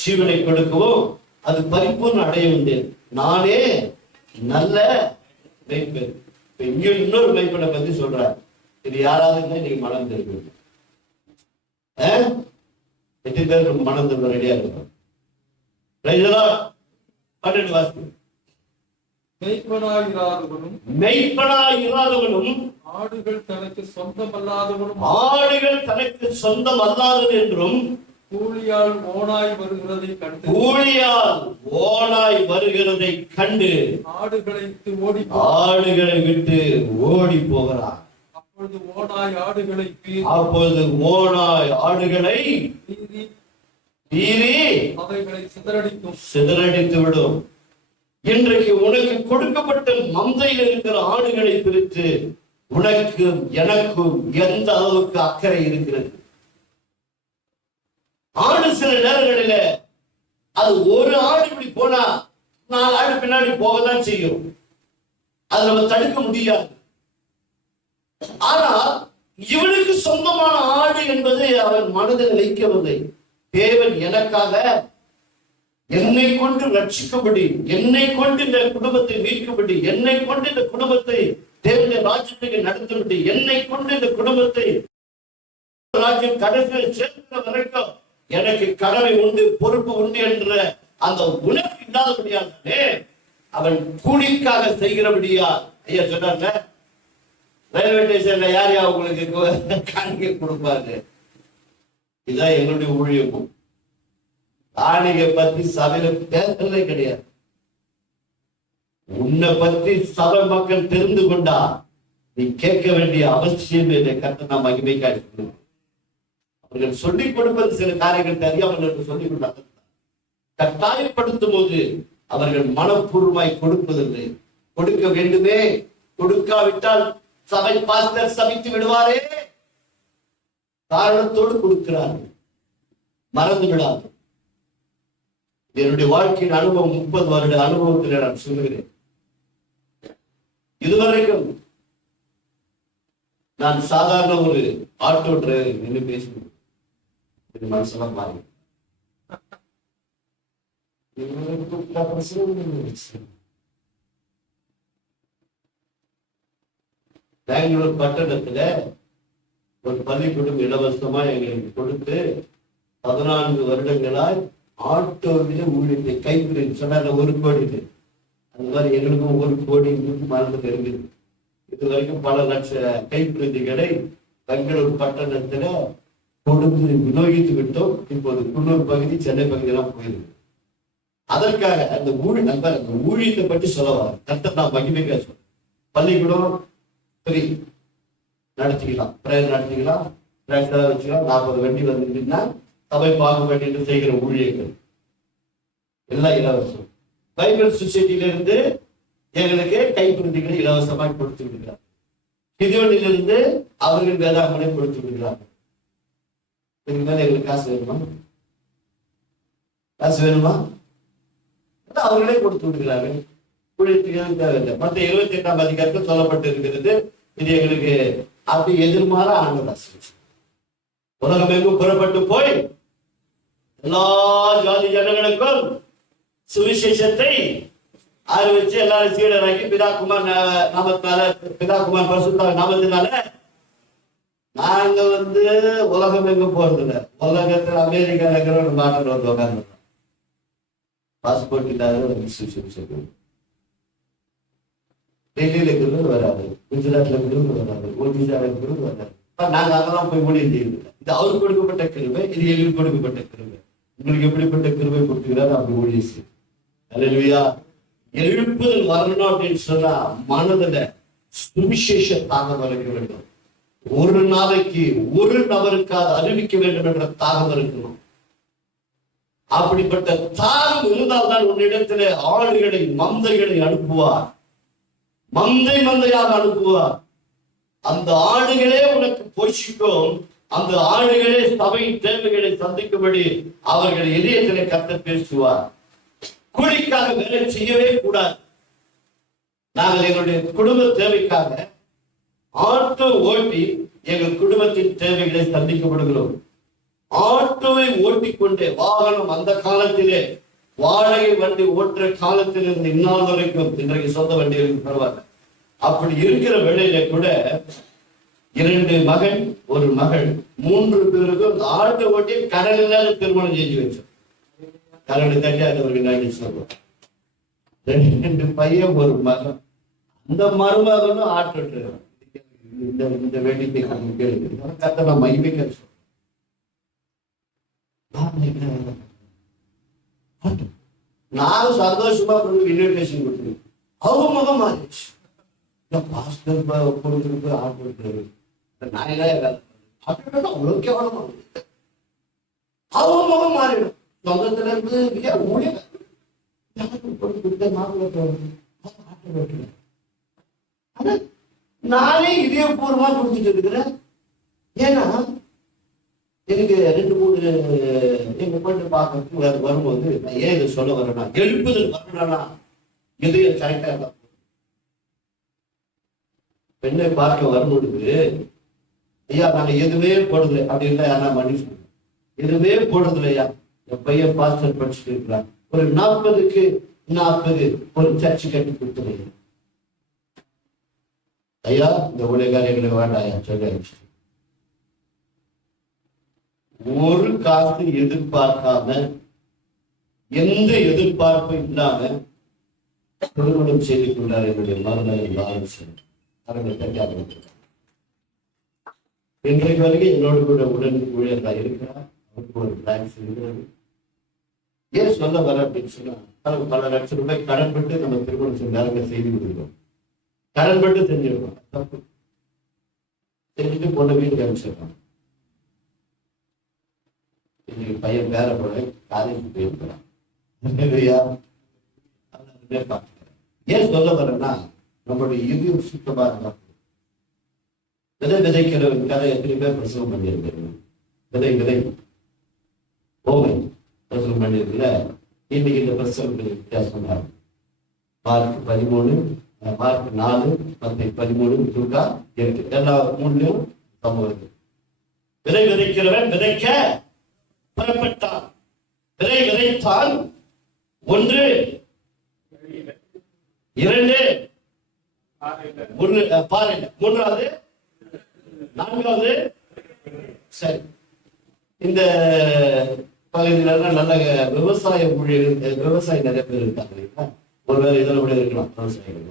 ஜீவனை கொடுக்கவும் அது பரிபூர்ண அடைய வந்தேன், நானே நல்ல மெய்ப்பெண். இங்க இன்னொரு மெய்ப்பெண்ணை பத்தி சொல்றாரு. இது யாராவது நீங்க மனம் தெரிவிங்க, 8 பேருக்கு மனம் திரும்ப ரெடியா இருக்கும். 12 வாசிப்பு. மெய்ப்பனாயிராதவனும் ஆடுகள் தனக்கு சொந்தமல்லாதவனும் தனக்கு சொந்தம் அல்லாதது என்றும் கூலியால் ஓனாய் வருகிறதை கண்டு ஆடுகளை விட்டு ஓடி போகிறான். அப்பொழுது ஓனாய் ஆடுகளை அப்பொழுது ஓனாய் ஆடுகளை பீறி பீறி அவைகளை சிதறடிக்கும். சிதறடித்து விடும். இன்றைக்கு உனக்கு கொடுக்கப்பட்ட மந்தையில் இருக்கிற ஆடுகளை பிரித்து உனக்கும் எனக்கும் எந்த அளவுக்கு அக்கறை இருக்கிறது? ஆடு சில நேரங்களில அது ஒரு ஆடு இப்படி போனா 4 ஆடு பின்னாடி போகத்தான் செய்யும். அது நம்ம தடுக்க முடியாது. ஆனா இவனுக்கு சொந்தமான ஆடு என்பதை அவன் மனதில் வைக்கவில்லை. தேவன் எனக்காக என்னை கொண்டு ரட்சிக்கப்படி, என்னை கொண்டு இந்த குடும்பத்தை மீட்கப்படி, என்னை கொண்டு இந்த குடும்பத்தை தேவனுடைய ராஜ்யத்துக்கு நடத்தப்படி, என்னை கொண்டு இந்த குடும்பத்தை ராஜ்யம் கடைசியில் சேர்க்கிற வரைக்கும் எனக்கு கடமை உண்டு, பொறுப்பு உண்டு என்ற அந்த உணர்வு இல்லாதபடியாகவே அவன் கூலிக்காக செய்கிறபடியா. ஐயா சொன்னாங்க, ரயில்வே ஸ்டேஷன்ல யார் யார் உங்களுக்கு காணிக்கை கொடுப்பாரு? இதுதான் எங்களுடைய ஊழியமும். காணிக்கை பத்தி சபையில பேசுறதே கிடையாது. உன்னை பத்தி சபை மக்கள் தெரிந்து கொண்டா நீ கேட்க வேண்டிய அவசியம் இல்லை. கர்த்தர் நாம் மகிமைக்காக அவர்கள் சொல்லிக் கொடுப்பது சில காரியங்கள் தெரியாமல் சொல்லிக் கொண்டாங்க. கட்டாயப்படுத்தும் போது அவர்கள் மனப்பூர்வமாய் கொடுப்பதில்லை. கொடுக்க வேண்டுமே, கொடுக்காவிட்டால் சபை பாஸ்டர் சபித்து விடுவாரே காரணத்தோடு கொடுக்கிறார்கள். மறந்து விடாது. என்னுடைய வாழ்க்கையின் அனுபவம் 30 வருட அனுபவத்தில் நான் சொல்லுகிறேன். இதுவரைக்கும் நான் சாதாரண ஒரு ஆட்டோ டிரைவர் நின்று பேசுவேன். மனசெல்லாம் மாறி பெங்களூர் பட்டணத்துல ஒரு பள்ளிக்கூடம் இலவசமா எங்களுக்கு கொடுத்து 14 வருடங்களாய் ஆட்டோவில ஊழியத்தை கைப்பிடி சொன்னாங்க. 1 கோடி அந்த மாதிரி எங்களுக்கும் 1 கோடி மறந்து இருக்குது. இது வரைக்கும் பல லட்ச கைப்பிரதிகளை பெங்களூர் பட்டணத்துல கொடுத்து விநியோகித்து விட்டோம். இப்போது குன்னூர் பகுதி, சென்னை பகுதியெல்லாம் போயிருக்கு. அதற்காக அந்த ஊழியத்தை பற்றி சொல்லவா கர்த்தர் நான் மகிமைக்காக சொல்றேன். பள்ளிக்கூடம் சரி நடத்திக்கலாம், பிரேயர் நடத்திக்கலாம், வச்சுக்கலாம். 40 வண்டி வந்துருக்குன்னா சபை பார்க்க வேண்டிய செய்கிற ஊழியர்கள் எல்லாம் இலவசம். பைபிள் சொசைட்டில இருந்து எங்களுக்கு கைப்பிரதிகளை இலவசமாக கொடுத்து விடுகிறார். கிதியோனிலிருந்து அவர்கள் வேதாகமனை கொடுத்து விடுகிறார். இதுக்கு மேல எங்களுக்கு காசு வேணுமா? காசு வேணுமா? அவர்களே கொடுத்து விடுகிறார்கள். ஊழியத்துக்கு தேவையில்லை. மற்ற 28ஆம் அதிகாரத்தில் சொல்லப்பட்டு இருக்கிறது. இது எங்களுக்கு அப்படி எதிர்மாற ஆண்டவர் உலகம் எங்கும் புறப்பட்டு போய் எல்லா ஜாதி ஜனங்களுக்கும் சுவிசேஷத்தை அறிவிச்சு எல்லாரும் சீடராக்கி பிதாகுமார் நாமத்தினால, பிதாகுமார் பரிசுத்த நாமத்தினால நாங்க உலகம் எங்கும் போறதில்லை. உலகத்துல அமெரிக்கா இருக்கிற ஒரு நாட்டில் உட்கார்ந்து பாஸ்போர்ட் இல்லாத சுவிசேஷம் டெல்லியில இருக்கிறது வராது, குஜராத்ல இருக்கிறது வராது, ஒடிசால இருக்கிறது வராது. நாங்க அதெல்லாம் போய் ஊழியம் செய்யுது. இது அவருக்கு கொடுக்கப்பட்ட கிருபை, இது எங்களுக்கு கொடுக்கப்பட்ட கிருபை. உங்களுக்கு எப்படிப்பட்ட கிருபை கொடுத்துக்கிறாரு அப்படி ஊழியம் செய்யும். அல்லேலூயா. எழுப்புதல் வரணும் அப்படின்னு சொன்னா மனதுல சுவிசேஷ தாகம் இருக்க வேண்டும். ஒரு நாளைக்கு ஒரு நபருக்காக அறிவிக்க வேண்டும் என்ற தாகம் இருக்கணும். அப்படிப்பட்ட தாகம் இருந்தால்தான் உன்னிடத்திலே ஆடுகளை, மந்தைகளை அனுப்புவார். மந்தையாக அனுப்புவார். அந்த ஆடுகளே உனக்கு போஷிக்கும். அந்த ஆடுகளே சபையின் தேவைகளை சந்திக்கும்படி அவர்கள் இதயத்திலே கர்த்தர் பேசுவார். கூலிக்காக வேலை செய்யவே கூடாது. நாங்கள் எங்களுடைய குடும்ப தேவைக்காக ஆட்டோ ஓட்டி எங்கள் குடும்பத்தின் தேவைகளை சந்திக்கப்படுகிறோம். ஆட்டோவை ஓட்டிக்கொண்டே வாகனம் அந்த காலத்திலே வாடகை வண்டி ஓட்டுற காலத்தில் இருந்து இந்நாள் வரைக்கும் இன்றைக்கு சொந்த வண்டி இருக்கு, பரவாயில்ல. அப்படி இருக்கிற வேளையில கூட 2 மகன் 1 மகள் 3 பேருக்கும் ஆட்டோ ஓட்டி கடலில் திருமணம் செஞ்சு வச்சோம். கடலை தட்டி அவர்கள் நாடி சொல்றோம். 2 பையன் 1 மகன். அந்த மருமகனும் ஆட்டோ டிரைவர். இந்த வேடிக்கை கத்த நான் மகிமைக்க சொல்றேன். நானும் சந்தோஷமா இன்விடேஷன் கொடுத்துருக்கேன். அவங்க முகம் மாறிடுச்சு. பாஸ்டர் கொடுத்துருக்கு ஆட்டோ டிரைவர். நான் என்ன அப்படின்னு அவ்வளவு கேவலமா அவங்க முகம் மாறிடும். சொந்தத்துல இருந்து ஊழியர் நானே இதயபூர்வமா கொடுத்துட்டு இருக்கிறேன். ஏன்னா எனக்கு 2-3 எங்க போயிட்டு பார்க்கறதுக்கு வரும்போது நான் ஏன் இதை சொல்ல வரேன்னா, எழுப்புதல் வரணும்னா இதயம் கரெக்டா இருந்தா. பெண்ணை பார்க்க வரும்பொழுது ஐயா நாங்க எதுவுமே போடுறது அப்படின்னா யாரா மன்னிச்சு எதுவுமே போடுறது இல்லையா. என் பையன் பாஸ்டர் படிச்சுட்டு இருக்கிறான், ஒரு 40க்கு 40 ஒரு சர்ச்சு கட்டி கொடுத்துருங்க ஐயா, இந்த ஊழியக்காரர்களை வேண்டாம் ஐயா சொல்லி ஒரு காசு எதிர்பார்க்காம எந்த எதிர்பார்ப்பும் இல்லாம திருமணம் செய்து கொண்டார் என்னுடைய மருமகன் லாரன்சன். இன்றைக்கு வரைக்கும் என்னோடு கூட உடன் ஊழியர்களா இருக்கிறார். அவருக்கு ஒரு பிளான்ஸ் இருக்கிறது. ஏன் சொல்ல வர அப்படின்னு சொன்னா, பல லட்சம் ரூபாய் கடன் பட்டு நம்ம திருமணம் செஞ்சாருங்க செய்து கொடுக்கிறோம். கடன் பட்டு செஞ்சிருக்கோம், தப்பு செஞ்சுட்டு பொண்ணு வீட்டுக்கு அனுப்பிச்சிருக்கோம். இன்னைக்கு பையன் பேர போல காலேஜ் போயிருக்கிறான். ஏன் சொல்ல வரேன்னா, நம்மளுடைய இதயம் சுத்தமா இருந்தா விதை விதைக்கிறவன் கதை எத்தனை பேர் பிரசவம் பண்ணியிருக்கிறது. விதை ஓமை பிரசவம் பண்ணியிருக்கல. இன்னைக்கு இந்த பிரசவத்துக்கு வித்தியாசம் மார்க் 13, மார்க் 4, மத்தேயு 13, லூக்கா 8 எல்லா 3லையும் சம்பவம். விதை விதைக்கிறவன் விதைக்க புறப்பட்டான். விதை விதைத்தான். 1, 2 பாருங்க, 3வது 4வது. சரி, இந்த பகுதியில நல்ல விவசாய ஊழியர்கள் விவசாயி நிறைய பேர் இருக்காங்க இல்லைங்களா. ஒருவேளை இதில் கூட இருக்கலாம் விவசாயிகள்.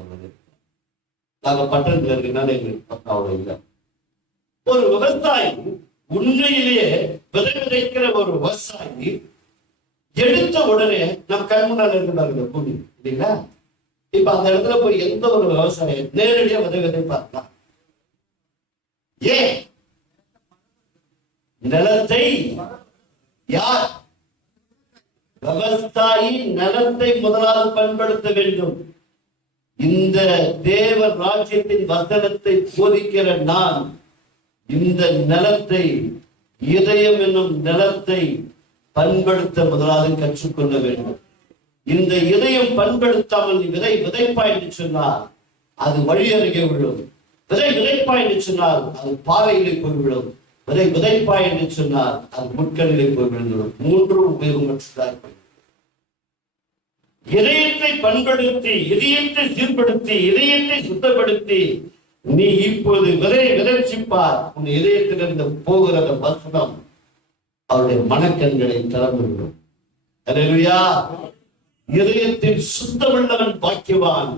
நாங்க பட்டணத்துல இருக்கனால எங்களுக்கு பக்காவோட இல்லை. ஒரு விவசாயி உண்மையிலேயே விதை விதைக்கிற ஒரு விவசாயி எடுத்த உடனே நம் கண் முன்னால இருக்கிறாங்க பூமி இல்லைங்களா. இப்ப அந்த இடத்துல போய் எந்த ஒரு விவசாயம் நேரடியா விதை விதைப்பார்களா? ஏன்? நிலத்தை யார்? விவசாயி நிலத்தை முதலாவது பயன்படுத்த வேண்டும். இந்த தேவ ராஜ்யத்தின் வசனத்தை போதிக்கிற நான் இந்த நிலத்தை, இதயம் என்னும் நிலத்தை பண்படுத்த முதலாவது கற்றுக்கொள்ள வேண்டும். இந்த இதயம் பண்படுத்தாமல் நீ விதைப்பாய் என்று சொன்னால் அது வழி அருகே விழும். விதைப்பாய் என்று சொன்னால் அது பாறையிலே போய் விழும். விதைப்பாய் என்று சொன்னால் அது முட்களிலே போய் விழுந்துவிடும். 3 உபயோகமற்றதாக. இதயத்தை பண்படுத்தி, இதயத்தை சீர்படுத்தி, இதயத்தை சுத்தப்படுத்தி நீ இப்போது விதைச்சிப்பார். உன் இதயத்திலிருந்து போகிற வசனம் அவருடைய மனக்கண்களை திறந்துவிடும். அல்லேலூயா. இதயத்தில் சுத்தமுள்ளவன் பாக்கியவான்.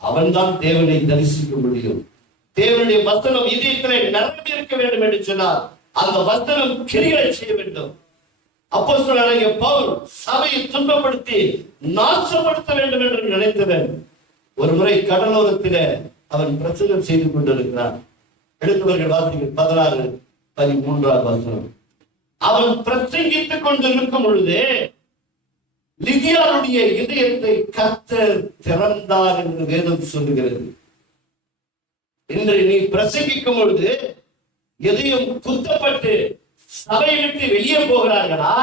அவன் தான் தேவனை தரிசிக்க முடியும். தேவனுடைய வசனம் இதயத்திலே நிரம்பி இருக்க வேண்டும் என்று சொன்னால் அந்த வசனம் கிரிகளை செய்ய வேண்டும். அப்போஸ்தலனாகிய பவுல் சபையை துன்பப்படுத்தி நாசப்படுத்த வேண்டும் என்று நினைத்தவன் ஒரு முறை கடலோரத்திலே அவன் பிரசங்கம் செய்து கொண்டிருக்கிறான். எடுத்தவர்கள் வாசிகள் 16, 13 வசனம். அவன் பிரசங்கித்துக் கொண்டிருக்கும் பொழுதே லிதியாளுடைய இதயத்தை கர்த்தர் திறந்தார் என்று வேதம் சொல்லுகிறது. இன்று நீ பிரசங்கிக்கும் பொழுது இதயம் குத்தப்பட்டு சபை விட்டு வெளியே போகிறார்களா,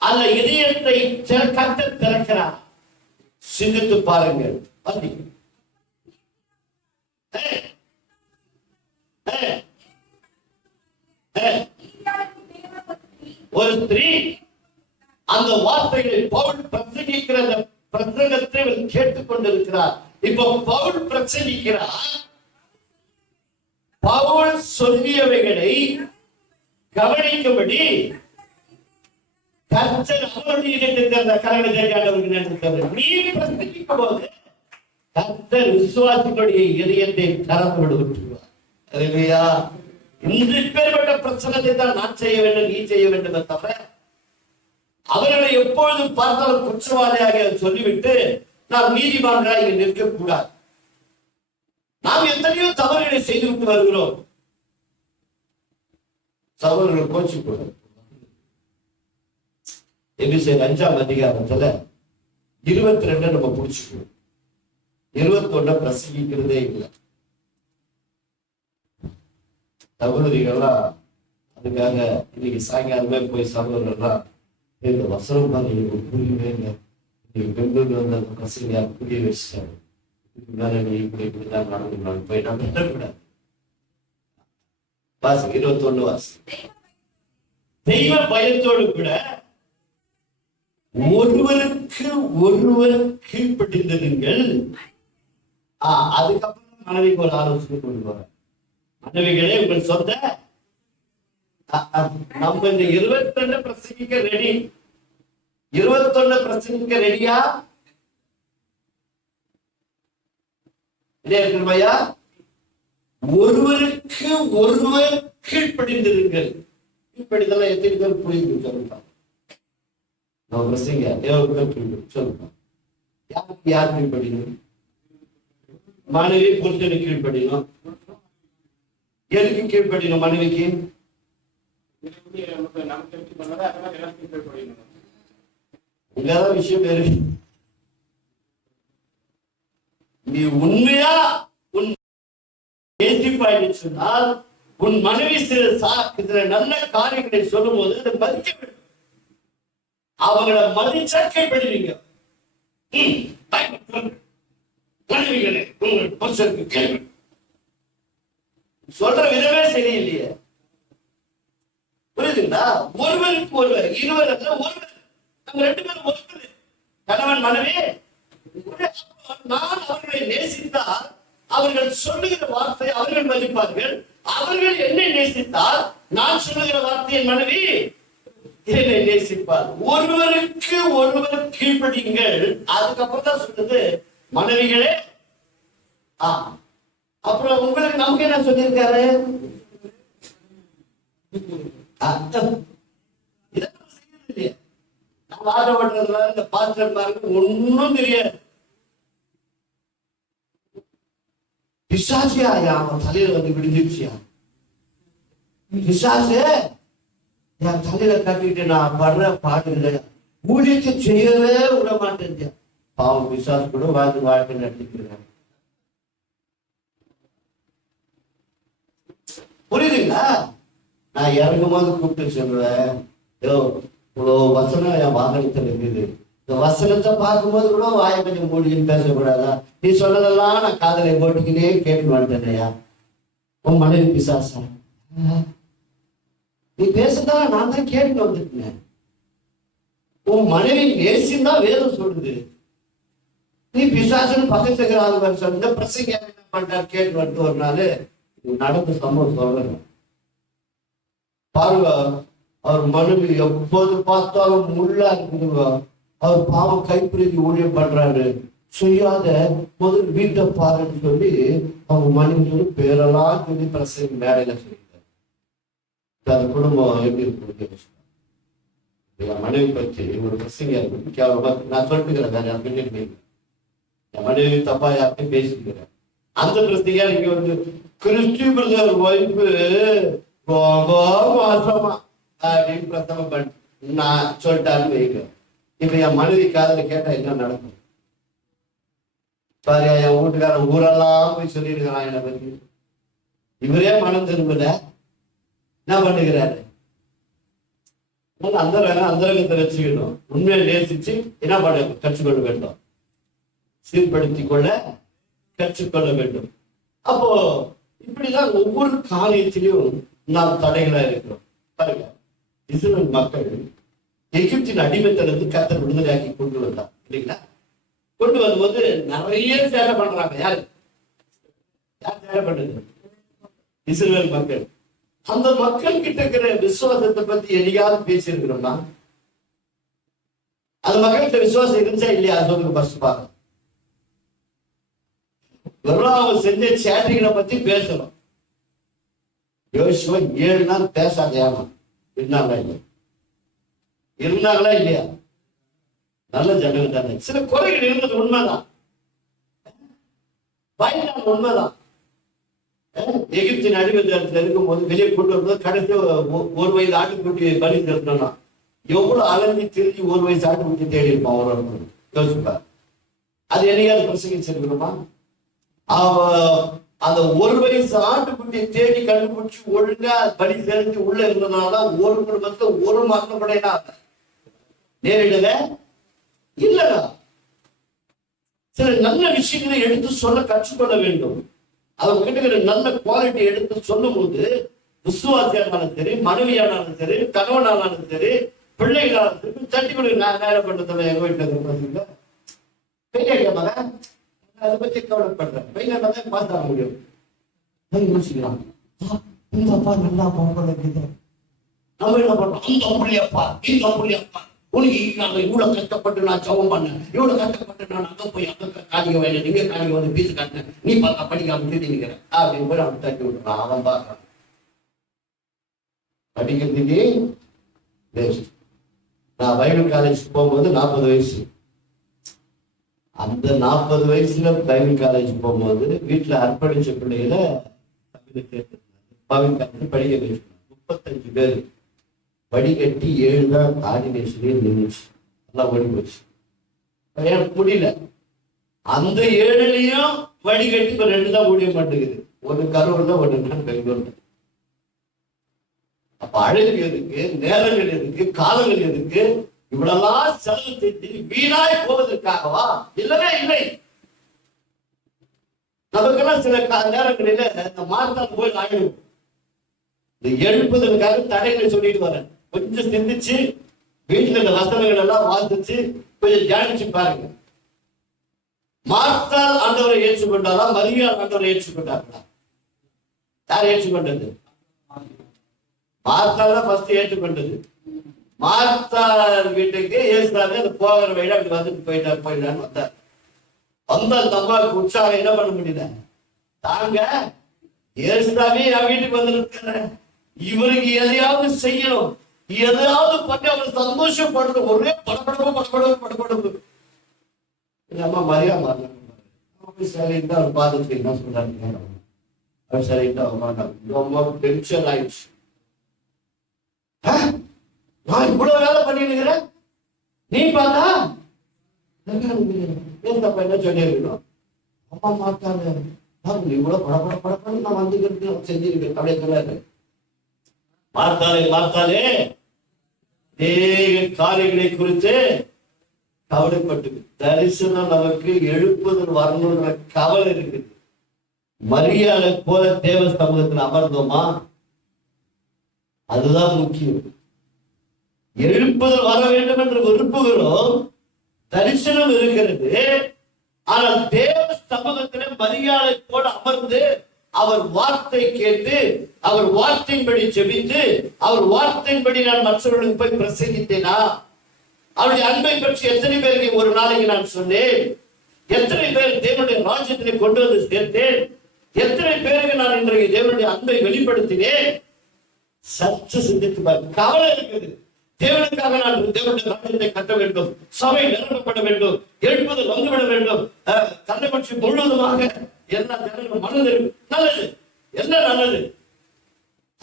அந்த இதயத்தை கர்த்தர் திறக்கிறார்? சிந்தித்து பாருங்கள். ஒரு ஸ்திரீ அந்த வார்த்தைகளை பவுல் பிரசங்கிக்கிற பிரசங்கத்தை கேட்டுக் கொண்டிருக்கிறார். இப்ப பவுல் பிரசங்கிக்கிறார். பவுல் சொல்லியவைகளை கவனிக்கும்படி கர்த்தர் அவருடைய இடத்தை கரங்களை நீ பிரசங்கிக்கும் போது கர்த்தர் விசுவாசிகளுடைய இதயத்தை திறந்து விடுவிட்டுவார். அல்லேலூயா. இன்று இப்பேற்பட்ட பிரச்சனத்தை தான் நான் செய்ய வேண்டும், நீ செய்ய வேண்டும் தவிர அவர்களை எப்பொழுதும் பார்த்தாலும் குற்றவாளியாக சொல்லிவிட்டு நாம் நீதிமான்களாக இங்கு நிற்க கூடாது. நாம் எத்தனையோ தவறுகளை செய்துவிட்டு வருகிறோம். சகோதரர்கள் கோச்சு கூட எபிரேயர் 5ஆம் அதிகாரத்துல 22 நம்ம புடிச்சுக்கணும். 21 பிரசங்கிக்கிறதே இல்லை. சகோதரிகள்லாம் அதுக்காக இன்னைக்கு சாயங்காலமே போய் சகோதரர்லாம் இந்த வசனம் தான் எனக்கு புரியவே இல்லை, நீங்க பெங்களூர்ல வந்து அந்த பிரசங்க புரிய வச்சுட்டாரு, நீ இப்படிதான் நடந்துக்கணும் போய் நம்ம விடக்கூடாது. வாசி 21 வாசி. தெய்வ பயத்தோடு கூட ஒருவருக்கு ஒருவர் கீழ்ப்படிந்திருங்கள். அதுக்கப்புறம் மனைவிக்கு ஒரு ஆலோசனை கொண்டு வர, மனைவிகளே உங்கள் சொந்த நம்ம இந்த 22 பிரசங்கிக்க ரெடி, 21 பிரசங்கிக்க ரெடியா இல்லையா? ஒருவருக்கு ஒருவர் கீழ்ப்படிந்திருங்கள். கீழ்ப்படிதல் எத்தனை பேர் புரியுது சொல்லுங்க. நம்ம பிரசங்க எவ்வளவு பேர் புரியுது சொல்லுங்க. யாருக்கு யார் கீழ்ப்படிணும்? மனைவி புருஷனுக்கு கீழ்ப்படிணும். எதுக்கு கீழ்ப்படிணும்? மனைவிக்கு இல்லாத விஷயம் வேறு. நீ உண்மையா உன் சொன்னால் உன் மனைவி சில நல்ல காரியங்களை சொல்லும் போது அதை மதிக்க வேண்டும். அவங்களை மதிச்சா கீழ்ப்படுவீங்க. மனைவிகளே உங்கள் புருஷனுக்கு கேள்வி சொல்ற விதமே சரியில்லையே. புரியுதுங்களா? ஒருவருக்கு ஒருவர், இருவர் அல்ல ஒருவர். நம்ம 2 பேரும் ஒருத்தர், கணவன் மனைவி. நான் அவர்களை நேசித்தால் அவர்கள் சொல்லுகிற வார்த்தை அவர்கள் மதிப்பார்கள். அவர்கள் என்னை நேசித்தால் நான் சொல்லுகிற வார்த்தையை மனைவி என்னை நேசிப்பார். ஒருவருக்கு ஒருவர் கீழ்ப்படிங்கள். அதுக்கப்புறம் தான் சொல்றது மனைவிகளே. அப்புறம் உங்களுக்கு நமக்கு என்ன சொல்லியிருக்காரு? ஆர்வப்படுறதுனால இந்த பாஸ்டர்மாருக்கு ஒன்னும் தெரியாது. பிசாசியா அவன் தலையில வந்து விடுஞ்சிருச்சியா? பிசாசு என் தலையில கட்டிட்டு நான் படுற பாடு இல்லையா, ஊழியத்தை செய்யவே விட மாட்டேன். பாவம் பிசாசு கூட வாழ்க்கை நடத்திக்கிறாங்க. புரியுதுங்களா? நான் இறங்கும் போது கூப்பிட்டு சொல்லுவேன், இவ்வளோ வசனம் என் வாகனத்தில் இருக்குது, இந்த வசனத்தை பார்க்கும்போது கூட வாயை கொஞ்சம் மூடின்னு பேசக்கூடாதா? நீ சொன்னதெல்லாம் நான் காதலை போட்டுக்கினே கேட்டு வந்துட்டேனையா? உன் மனைவி பிசாசா? நீ பேசுதான் நான் தான் கேட்டு வந்துட்டேன். உன் மனைவி நேசிந்தான் வேதம் சொல்லுது. நீ பிசாசுன்னு பக்கத்துக்கு ஆள் சொல்ல இந்த பிரசங்க என்ன பண்றாரு கேட்டு வந்துட்டு ஒரு நாள் நடந்த சம்பவம் சொல்றேன் பாருங்க. அவர் மனைவி எப்போது பார்த்தாலும் முள்ளா இருக்குதுங்க. அவர் பாவம் கைப்பிரிதி ஊழியம் பண்றாரு. செய்யாத முதல் வீட்டை பாருன்னு சொல்லி அவங்க மனைவி சொல்லி பேரெல்லாம் சொல்லி பிரசங்க மேடையில சொல்லிட்டாரு. அந்த குடும்பம் எப்படி இருக்கு? மனைவி பற்றி ஒரு பிரசங்க நான் சொல்லிட்டுக்கிறேன், நான் பின்னிட்டு என் மனைவி தப்பா யார்கிட்டையும் பேசிக்கிறேன். அந்த பிரச்சனையா இங்க வந்து கிறிஸ்டி பிரதர் ஒய்ஃபு ரொம்ப மோசமா அப்படின்னு பிரசவம் பண்ணி நான் சொல்லிட்டாருன்னு வைக்கிறேன். இப்ப என் மனைவி காதல கேட்டா என்ன நடக்கும் பாரு? என் வீட்டுக்காரன் ஊரெல்லாம் போய் சொல்லியிருக்கிறான் என்னை பத்தி. இவரே மனம் திரும்பல என்ன பண்ணுகிறாரு? அந்தரங்கத்தை வச்சுக்கணும். உண்மையை நேசிச்சு என்ன பண்ண கற்றுக்கொள்ள வேண்டும், சீர்படுத்திக் கொள்ள கற்றுக்கொள்ள வேண்டும். அப்போ இப்படிதான் ஒவ்வொரு காரியத்திலையும் நாம் தடைகளா இருக்கிறோம். பாருங்க, இஸ்ரேல் மக்கள் எகிப்தின் அடிமைத்தனத்துக்கு கர்த்தர் விடுதலையாக்கி கொண்டு வந்தார் இல்லைங்களா? கொண்டு வரும்போது நிறைய சேவை பண்றாங்க. யார் சேவை பண்றது? இஸ்ரேல் மக்கள். அந்த மக்கள் கிட்ட இருக்கிற விசுவாசத்தை பத்தி எதையாவது பேசியிருக்கிறோம்னா, அந்த மக்கள்கிட்ட விசுவாசம் இருந்துச்சா இல்லையா சொல்லுங்க ஃபர்ஸ்ட் பாருங்க. வெறும் செஞ்ச சேட்டிங்களை பத்தி பேசணும். யோசுவா 7 நாள் பேசாதையாமா இருந்தாங்களா இல்லையா? இருந்தாங்களா இல்லையா? நல்ல ஜனங்க தானே. சில குறைகள் இருந்தது உண்மைதான், பயந்தாங்க உண்மைதான். எகிப்தின் அடிமைத்தனத்துல இருக்கும்போது வெளியே கூட்டு வரும்போது கடைசி ஒரு வயது ஆட்டுக்குட்டி பலி செலுத்தணும்னா எவ்வளவு அலைஞ்சி திரிஞ்சு ஒரு வயசு ஆட்டுக்குட்டி தேடி இருப்பான் ஒரு யோசிப்பார். அது என்னையாவது பிரசங்கிச்சிருக்கிறோமா? அந்த ஒரு வயசு ஆட்டுக்குட்டியை தேடி கண்டுபிடிச்சு ஒழுங்கா பலி செலுத்தி உள்ள இருந்ததுனாலதான் ஒரு குடும்பத்துல ஒரு மரணம் கூட நேரிடல இல்லடா. சில நல்ல விஷயங்களை எடுத்து சொல்ல கற்றுக்கொள்ள வேண்டும். அவங்க கிட்ட நல்ல குவாலிட்டி எடுத்து சொல்லும் போது விசுவாசியானாலும் சரி, மனைவியானாலும் சரி, கணவனானாலும் சரி, பிள்ளைகளாலும் சரி தட்டி கொடு. நான் நேரம் பண்றதுல எங்க வீட்டுல பெய்யாம அதை பத்தி கவலைப்படுறேன். பெய்யாம பார்த்து ஆக முடியும். யோசிக்கலாம், இந்த அப்பா நல்லா பொங்கல் நம்ம என்ன பண்றோம்? இந்த புள்ளியப்பா, இந்த புள்ளியப்பா, உனக்கு நாங்க இவ்வளவு கஷ்டப்பட்டு நான் ஜெபம் பண்ணேன், இவ்வளவு கஷ்டப்பட்டு நான் அங்க போய் அங்க காணிக்க வேணும், நீங்க காணிக்க வந்து பீஸ் காட்டினேன், நீ பார்த்தா படிக்காம நினைக்கிறேன் அப்படின்னு போய் அவன் தட்டி விட்டுறான். அவன் பார்க்கறான் படிக்கிறதுக்கு. நான் பைபிள் காலேஜ் போகும்போது 40 வயசு. அந்த 40 வயசுல பைபிள் காலேஜ் போகும்போது வீட்டுல அர்ப்பணிச்ச பிள்ளைகளை பைபிள் காலேஜ் படிக்க வச்சு 35 பேர் வடிகட்டி 7 தான் ஆர்டினேஷனே நின்றுச்சு. நல்லா ஓடி போச்சு. எனக்கு முடியல. அந்த 7லயும் வடிகட்டி இப்ப 2 தான் ஓடிய மாட்டேங்குது. ஒண்ணு கரூர்ல, ஒண்ணு பெங்களூர்ல. அப்ப அழகு எதுக்கு, நேரங்கள் எதுக்கு, காலங்கள் எதுக்கு, இவ்வளவு செலவு செஞ்சு வீணாய் போவதற்காகவா? இல்லவே இல்லை. நமக்கெல்லாம் சில நேரங்களில இந்த மார்த்தால் போய் ஆயிடும். இந்த எழுப்புதலுக்காக தடைகளை சொல்லிட்டு வரேன். கொஞ்சம் சிந்திச்சு வீட்டுல இந்த வசனங்கள் எல்லாம் வாசிச்சு கொஞ்சம் தியானிச்சு பாருங்க. மார்த்தால் ஆண்டவரை ஏற்றுக்கொண்டாரா, மரியாள் ஆண்டவரை ஏற்றுக்கொண்டார்களா? யார் ஏற்றுக்கொண்டது? மார்த்தால் தான் ஃபர்ஸ்ட் ஏற்றுக்கொண்டது. மார்த்தாள் வீட்டுக்கு இயேசுவே அந்த போகிற வழியில அப்படி வந்துட்டு போயிட்டான்னு வந்தார். அந்த அம்மாவுக்கு உற்சாகம் என்ன பண்ண முடியல. தாங்க இயேசுவே என் வீட்டுக்கு வந்துருக்காரு, இவருக்கு எதையாவது செய்யணும், எதையாவது பண்ணி அவர் சந்தோஷப்படணும். ஒரே படப்படப்பு. எங்க அம்மா மரியா மாறினா சரிட்டு அவர் பாதத்துக்கு என்ன சொல்றாங்க, அவர் சரிட்டு அவன் டென்ஷன் ஆயிடுச்சு. நான் இவ்வளவு வேலை பண்ணிருக்கிறேன், நீ பார்த்தா என்ன சொல்லிருக்கணும்? அம்மா மாட்டாங்க, இவ்வளவு படப்படப்படப்பட நான் வந்துக்கிறது செஞ்சிருக்கேன் அப்படியே சொல்லாரு. பார்த்தாலே காரியங்களை குறித்து கவலைப்பட்டு தரிசனம் நமக்கு எழுப்புதல் வரணுன்ற கவலை இருக்குது. மரியாதை போல தேவ சமூகத்தில் அமர்ந்தோமா? அதுதான் முக்கியம். எழுப்புதல் வர வேண்டும் என்று விரும்புகிறோம், தரிசனம் இருக்கிறது. ஆனால் தேவ சமூகத்திலே மரியாதை போல அமர்ந்து அவர் வார்த்தை கேட்டு அவர் வார்த்தையின்படி ஜெபித்து அவர் வார்த்தையின்படி நான் மற்றவர்களுக்கு போய் பிரசங்கித்தேனா? அவருடைய அன்பை பற்றி எத்தனை பேருக்கு ஒரு நாளைக்கு நான் சொன்னேன்? எத்தனை பேர் தேவனுடைய ராஜ்யத்தினை கொண்டு வந்து சேர்த்தேன்? எத்தனை பேருக்கு நான் இன்றைக்கு தேவனுடைய அன்பை வெளிப்படுத்தினேன்? சற்று சிந்தித்து கவலை இருக்குது. தேவனுக்காக நான் தேவனுடைய ராஜ்யத்தை கட்ட வேண்டும், சபை நிரப்பப்பட வேண்டும், எழுப்புதல் வந்துவிட வேண்டும், தன்னை பற்றி முழுவதுமாக என்ன மனது நல்லது, என்ன நல்லது.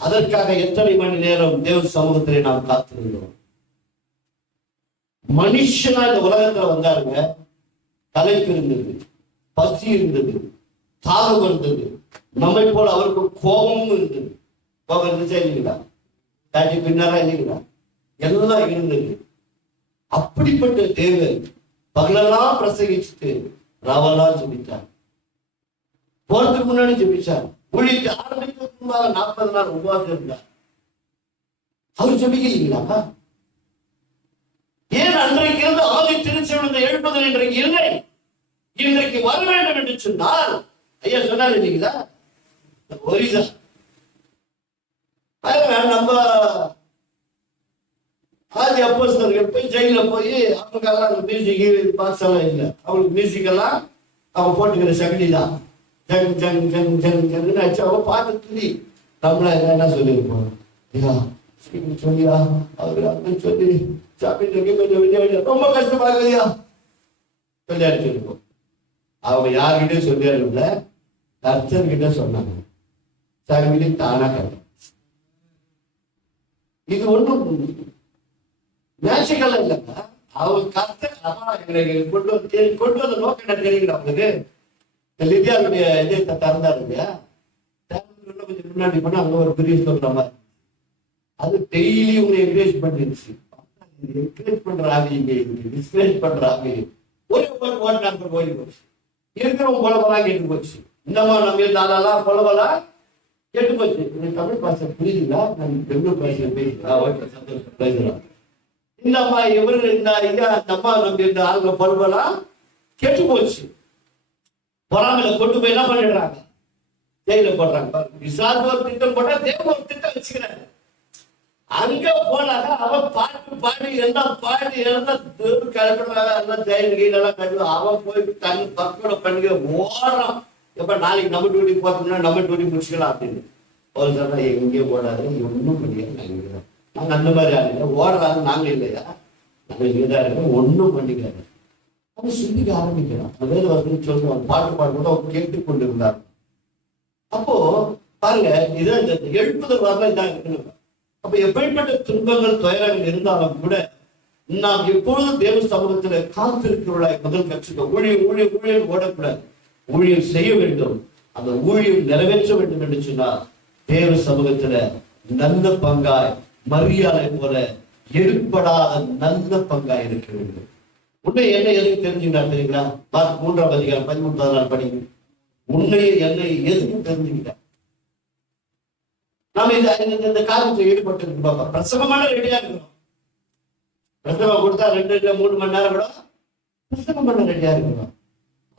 அதற்காக எத்தனை மணி நேரம் தேவ சமூகத்திலே நாம் காத்திருந்தோம். மனுஷனா இந்த உலகத்துல வந்தாருங்க. தலைப்பு இருந்தது, பசி இருந்தது, தாகம் இருந்தது, நம்மை போல அவருக்கு கோபமும் இருந்தது. கோபம் இருந்துச்சா இல்லைங்களா? தாட்டி பின்னாரா இல்லைங்களா? எல்லாம் இருந்தது. அப்படிப்பட்ட தேவன் பகலெல்லாம் பிரசங்கிச்சுட்டு ராவெல்லாம் ஜெபித்தார். போறதுக்கு முன்னாடி ஜெபிச்சார். ஊழியத்தை ஆரம்பிக்கிறதுக்கு முன்பாக 40 நாள் உபவாசம் இருந்தார். அவர் ஜெபிக்கலீங்களா? ஏன் அன்றைக்கு இருந்து ஆதி திருச்செழுந்த எழுப்புதல் இன்றைக்கு இல்லை? இன்றைக்கு வர வேண்டும் என்று சொன்னால் ஐயா சொன்னார் இல்லைங்களா? ஒரிசா நம்ம ஆதி அப்போஸ்தலர்கள் போய் ஜெயில போய் அவங்களுக்கெல்லாம் மியூசிக் பாக்ஸ் எல்லாம் இல்லை. அவங்களுக்கு மியூசிக் எல்லாம் அவங்க போட்டுக்கிற சகடி தான். ஜங் ஜங் ஜங் ஜங் ஜங்னு ஆச்சு. அவங்க பாட்டு துணி நம்மள என்ன சொல்லியிருப்போம், ஐயா சொல்லியா அவரு அப்படின்னு சொல்லி சாப்பிட்டு கொஞ்சம் விஜய் ரொம்ப கஷ்டமாகலையா சொல்லி அடிச்சிருப்போம். அவங்க யார்கிட்டயும் சொல்லியாரு இல்லை, கர்த்தர்கிட்ட சொன்னாங்க. சங்கிலி தானா கட்டும். இது ஒண்ணும் மேட்சிக்கல் இல்லைங்க. அவங்க கர்த்தர் கொண்டு வந்த நோக்கம் என்ன தெரியுங்களா உங்களுக்கு? லிபியாவுடைய இதயத்தை திறந்தாரு இல்லையா? கொஞ்சம் முன்னாடி பண்ணா அங்க ஒரு பெரிய சொல்ற மாதிரி அது டெய்லி உங்களை என்கரேஜ் பண்ணிருச்சு. என்கரேஜ் பண்ற ஆவி இங்கே இருக்கு, டிஸ்கரேஜ் பண்ற ஆவி ஒரே ஓட்டு ஓடி போச்சு. இருக்கிறவங்க பொலவெல்லாம் கேட்டு போச்சு. இன்னமா நம்ம இருந்தாலும் பொலவெல்லாம் கேட்டு போச்சு. தமிழ் பாஷை புரியுதுங்களா? நான் பெங்களூர் பாஷையில பேசுறேன், சந்தோஷம் பேசுறேன். இந்த அம்மா இவரு இந்த ஐயா அந்த அம்மா நம்பி இருந்த ஆளுங்க பொலவெல்லாம் கெட்டு போச்சு. பொறாமையில கொண்டு போய் என்ன பண்ணிடுறாங்க? ஜெயில போடுறாங்க. விசாரணை ஒரு திட்டம் போட்டா தேவ ஒரு திட்டம் வச்சுக்கிறாங்க. அங்க போனாங்க அவன் பாட்டு பாடி எல்லாம் பாடி எல்லாம் கிளப்பிடுறாங்க. எல்லாம் ஜெயில் கீழெல்லாம் கட்டுவோம். அவன் போய் தண்ணி தற்கொலை பண்ணிக்க ஓடுறான். எப்ப நாளைக்கு நம்ம டியூட்டி போட்டோம்னா நம்ம டியூட்டி முடிச்சுக்கலாம் அப்படின்னு. ஒரு சொன்னா எங்கேயே போடாது, ஒன்றும் பண்ணியாது. நாங்க அந்த மாதிரி ஆளுங்க ஓடுறாங்க. நாங்க இல்லையா? நாங்க இங்கதான் இருக்கோம், ஒன்றும் பண்ணிக்காது. அவன் சிந்திக்க ஆரம்பிக்கிறான். அந்த வேலை வந்து சொல்லுவான், பாட்டு பாடும்போது அவன் கேட்டுக் கொண்டு இருந்தார். அப்போ பாருங்க, இதான் இந்த எழுப்புதல் வரலாம் இதான் இருக்கணும். அப்ப எப்படிப்பட்ட துன்பங்கள் துயரங்கள் இருந்தாலும் கூட நாம் எப்பொழுதும் தேவ சமூகத்துல காத்திருக்கிறவர்களாய் முதல் கற்றுக்க. ஊழியம் ஊழியம் ஊழியம் ஓடக்கூடாது, ஊழியம் செய்ய வேண்டும். அந்த ஊழியம் நிறைவேற்ற வேண்டும் என்று சொன்னால் தேவ சமூகத்துல நல்ல பங்காய் மரியாதை போல எடுப்படாத நல்ல பங்காய் இருக்க வேண்டும். உன்னை என்ன எதுக்கு தெரிஞ்சுக்கிட்டா தெரியுங்களா? 3ஆம் அதிகாரம் 13ஆம் நாள் படிங்க. உன்னையை என்னை எதுக்கு தெரிஞ்சுக்கிட்ட? நாம இந்த காரியத்தில் ஈடுபட்டு இருக்கு. பிரசவமான ரெடியா இருக்கிறோம். பிரசவம் கொடுத்தா 2 இல்ல 3 மணி நேரம் கூட பிரசவம் பண்ண ரெடியா இருக்கிறோம்.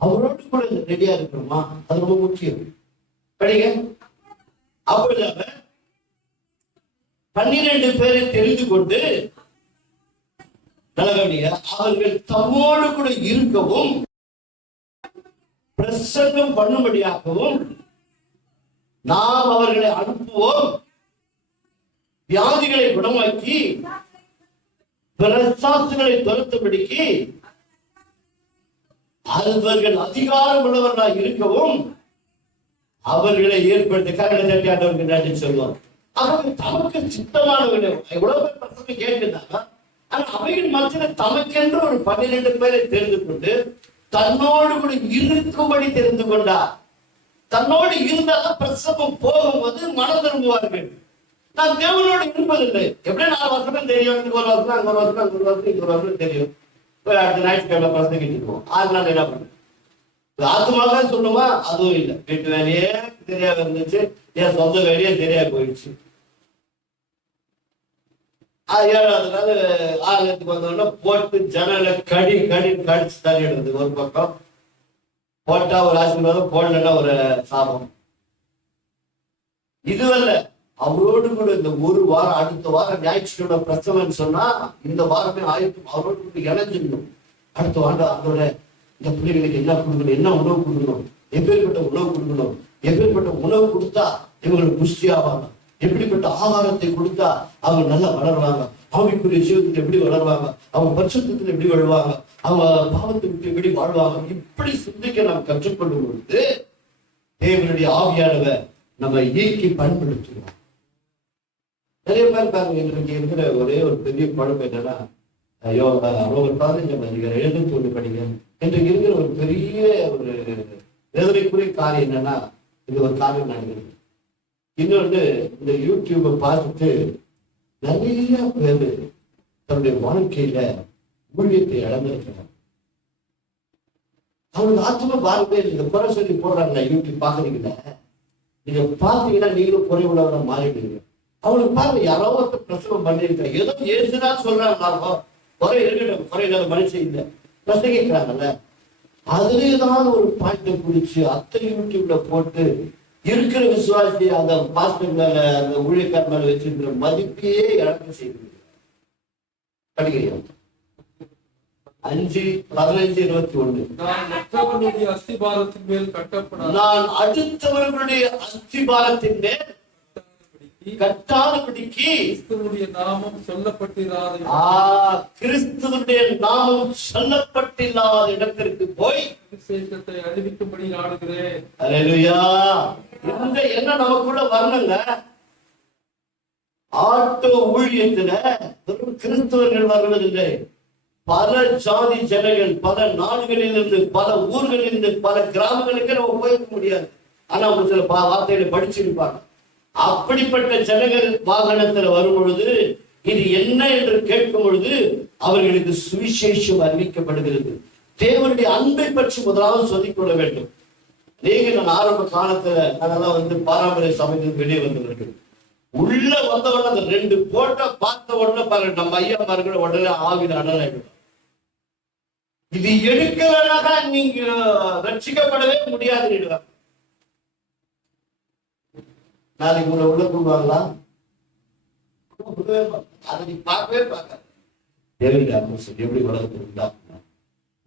அவரோடு கூட ரெடியா இருக்கிறோமா? அது ரொம்ப முக்கியம். படிங்க. அப்படி 12 பேரை தெரிந்து கொண்டு அவர்கள் தம்மோடு கூட இருக்கவும் பிரசங்கம் பண்ணும்படியாகவும் நாம் அவர்களை அனுப்புவோம். வியாதிகளை குணமாக்கி பிரசாசுகளை துரத்தும்படிக்கு அவர்கள் அதிகாரம் உள்ளவர்களாக இருக்கவும் அவர்களை ஏற்படுத்த கரங்களை தட்டி ஆண்டவருக்கு நன்றி சொல்லுவோம். அவர்கள் தமக்கு சித்தமானவர்கள் எவ்வளவு பேர் பிரசங்கம் கேட்கிறாங்க. ஆனா அவைகள் மத்தியில் தமக்கென்று ஒரு 12 பேரை தெரிந்து கொண்டு தன்னோடு கூட இருக்கும்படி தெரிந்து கொண்டார். தன்னோடு இருந்தாலும் பிரசவம் போகும்போது மனம் திரும்புவார்கள். நான் தேவனோடு இருப்பதில்லை. எப்படி 4 வருஷம் தெரியும், இங்க ஒரு வருஷம் அங்க ஒரு வருஷம் அங்க ஒரு வருஷம் இங்க ஒரு வருஷம் தெரியும். அடுத்த ஞாயிற்றுக்கிழமை பிரசங்கிட்டு இருப்போம். 6 நாள் என்ன பண்ணும்? ஆத்மாவே சொல்லுமா? அதுவும் இல்லை. வீட்டு வேலையே தெரியாம இருந்துச்சு, என் சொந்த வேலையே சரியா போயிடுச்சு. 7ஆவது நாள் ஆலயத்துக்கு வந்தோம்னா போட்டு ஜனல கடி கடி கடிச்சு தள்ளிடுறது. ஒரு பக்கம் போட்டா ஒரு ஆசீர்வாதம், போடலன்னா ஒரு சாபம். இதுவல்ல, அவரோடு கூட இந்த ஒரு வாரம், அடுத்த வாரம் ஞாயிற்றுக்கிழமை பிரசவம் சொன்னா இந்த வாரமே ஆயிரத்து அவரோடு கூட இணைஞ்சிடணும். அடுத்த வாரம் அதோட இந்த பிள்ளைகளுக்கு என்ன கொடுக்கணும், என்ன உணவு கொடுக்கணும், எப்பேற்பட்ட உணவு கொடுக்கணும், எப்பேற்பட்ட உணவு கொடுத்தா இவங்களுக்கு புஷ்டி ஆவாங்க, எப்படிப்பட்ட ஆகாரத்தை கொடுத்தா அவங்க நல்லா வளருவாங்க, ஆவிக்குரிய ஜீவத்தில் எப்படி வளருவாங்க, அவங்க பரிசுத்தத்தில் எப்படி வாழ்வாங்க, அவங்க பாவத்தை விட்டு எப்படி வாழ்வாங்க. இப்படி சிந்திக்க நாம் கற்றுக்கொள்ளும் பொழுது தேவனுடைய ஆவியானவர் நம்ம இயக்கி பயன்படுத்துவோம். நிறைய பேர் பாருங்க, எங்களுக்கு இருக்கிற ஒரே ஒரு பெரிய குழப்பம் என்னன்னா, ஐயோ ஒரு 15ஆம் அதிகாரம் 71 படிங்க. இன்றைக்கு இருக்கிற ஒரு பெரிய ஒரு வேதனைக்குரிய காரியம் என்னன்னா, இது ஒரு காரியம் நடக்குது. இன்னொன்று, இந்த யூடியூபை பார்த்துட்டு நிறைய பேர் தன்னுடைய வாழ்க்கையில ஊழியத்தை இழந்திருக்கிறாங்க. அவங்களுக்கு ஆத்ம பாருங்க, நீங்க குறை சொல்லி போடுறாங்க யூடியூப் பாக்குறீங்களா, நீங்க பாத்தீங்கன்னா நீங்களும் குறை உள்ளவரை மாறிடுவீங்க. அவங்களுக்கு பாருங்க, யாரோ ஒருத்தர் பிரசவம் பண்ணிருக்காங்க, ஏதோ ஏசுதான் சொல்றாங்க, குறை இருக்கட்டும், குறை இல்லாத மனுஷன் இல்லை, பிரசங்கிக்கிறாங்கல்ல, அதுலேதான் ஒரு பாயிண்ட பிடிச்சி அத்தனை யூடியூப்ல போட்டு இருக்கிற விசுவாசி அந்த பாஸ்டர் மேல, அந்த ஊழியக்கார மேல வச்சிருக்கிற மதிப்பையே இழக்க செய்து படிக்கிறோம். 5:15-21 நான் மற்றவர்களுடைய அஸ்திபாரத்தின் மேல் கட்டப்படாத, நான் அடுத்தவர்களுடைய அஸ்திபாரத்தின் மேல் கட்டாதபடிக்கு கிறிஸ்துவுடைய நாமம் சொல்லப்பட்டிராத, கிறிஸ்துவுடைய நாமம் சொல்லப்பட்டில்லாத இடத்திற்கு போய் விசேஷத்தை அறிவிக்கும்படி நாடுகிறேன். அல்லேலூயா. இந்த எண்ணம் நமக்குள்ள வரணுங்க. ஆட்டோ ஊழியத்துல வெறும் கிறிஸ்தவர்கள் வருவதில்லை. பல ஜாதி ஜனங்கள், பல நாடுகளிலிருந்து, பல ஊர்களிலிருந்து, பல கிராமங்களுக்கு நம்ம போயிருக்க முடியாது. ஆனா ஒரு சில வார்த்தைகளை படிச்சிருப்பாங்க. அப்படிப்பட்ட ஜனங்கள் வாகனத்துல வரும் பொழுது இது என்ன என்று கேட்கும் பொழுது அவர்களுக்கு சுவிசேஷம் அறிவிக்கப்படுகிறது. தேவனுடைய அன்பை பற்றி முதலாவது சொல்லிக் கொள்ள வேண்டும். நான் ஆரம்ப காலத்துல நாங்கெல்லாம் பாரம்பரிய சமயத்துக்கு வெளியே வந்தவர்கள். உள்ள வந்தவன அந்த 2 போட்டோ பார்த்த உடனே பாருங்க, நம்ம ஐயா பாருங்க உடனே ஆவித அனலாயிடும். இது எடுக்கலனாக நீங்க ரட்சிக்கப்படவே முடியாது. நாளைக்கு உங்களை உள்ள கூடுவாங்களா? அதை நீ பார்க்கவே பார்க்க. எப்படி வளர்த்துருந்தா,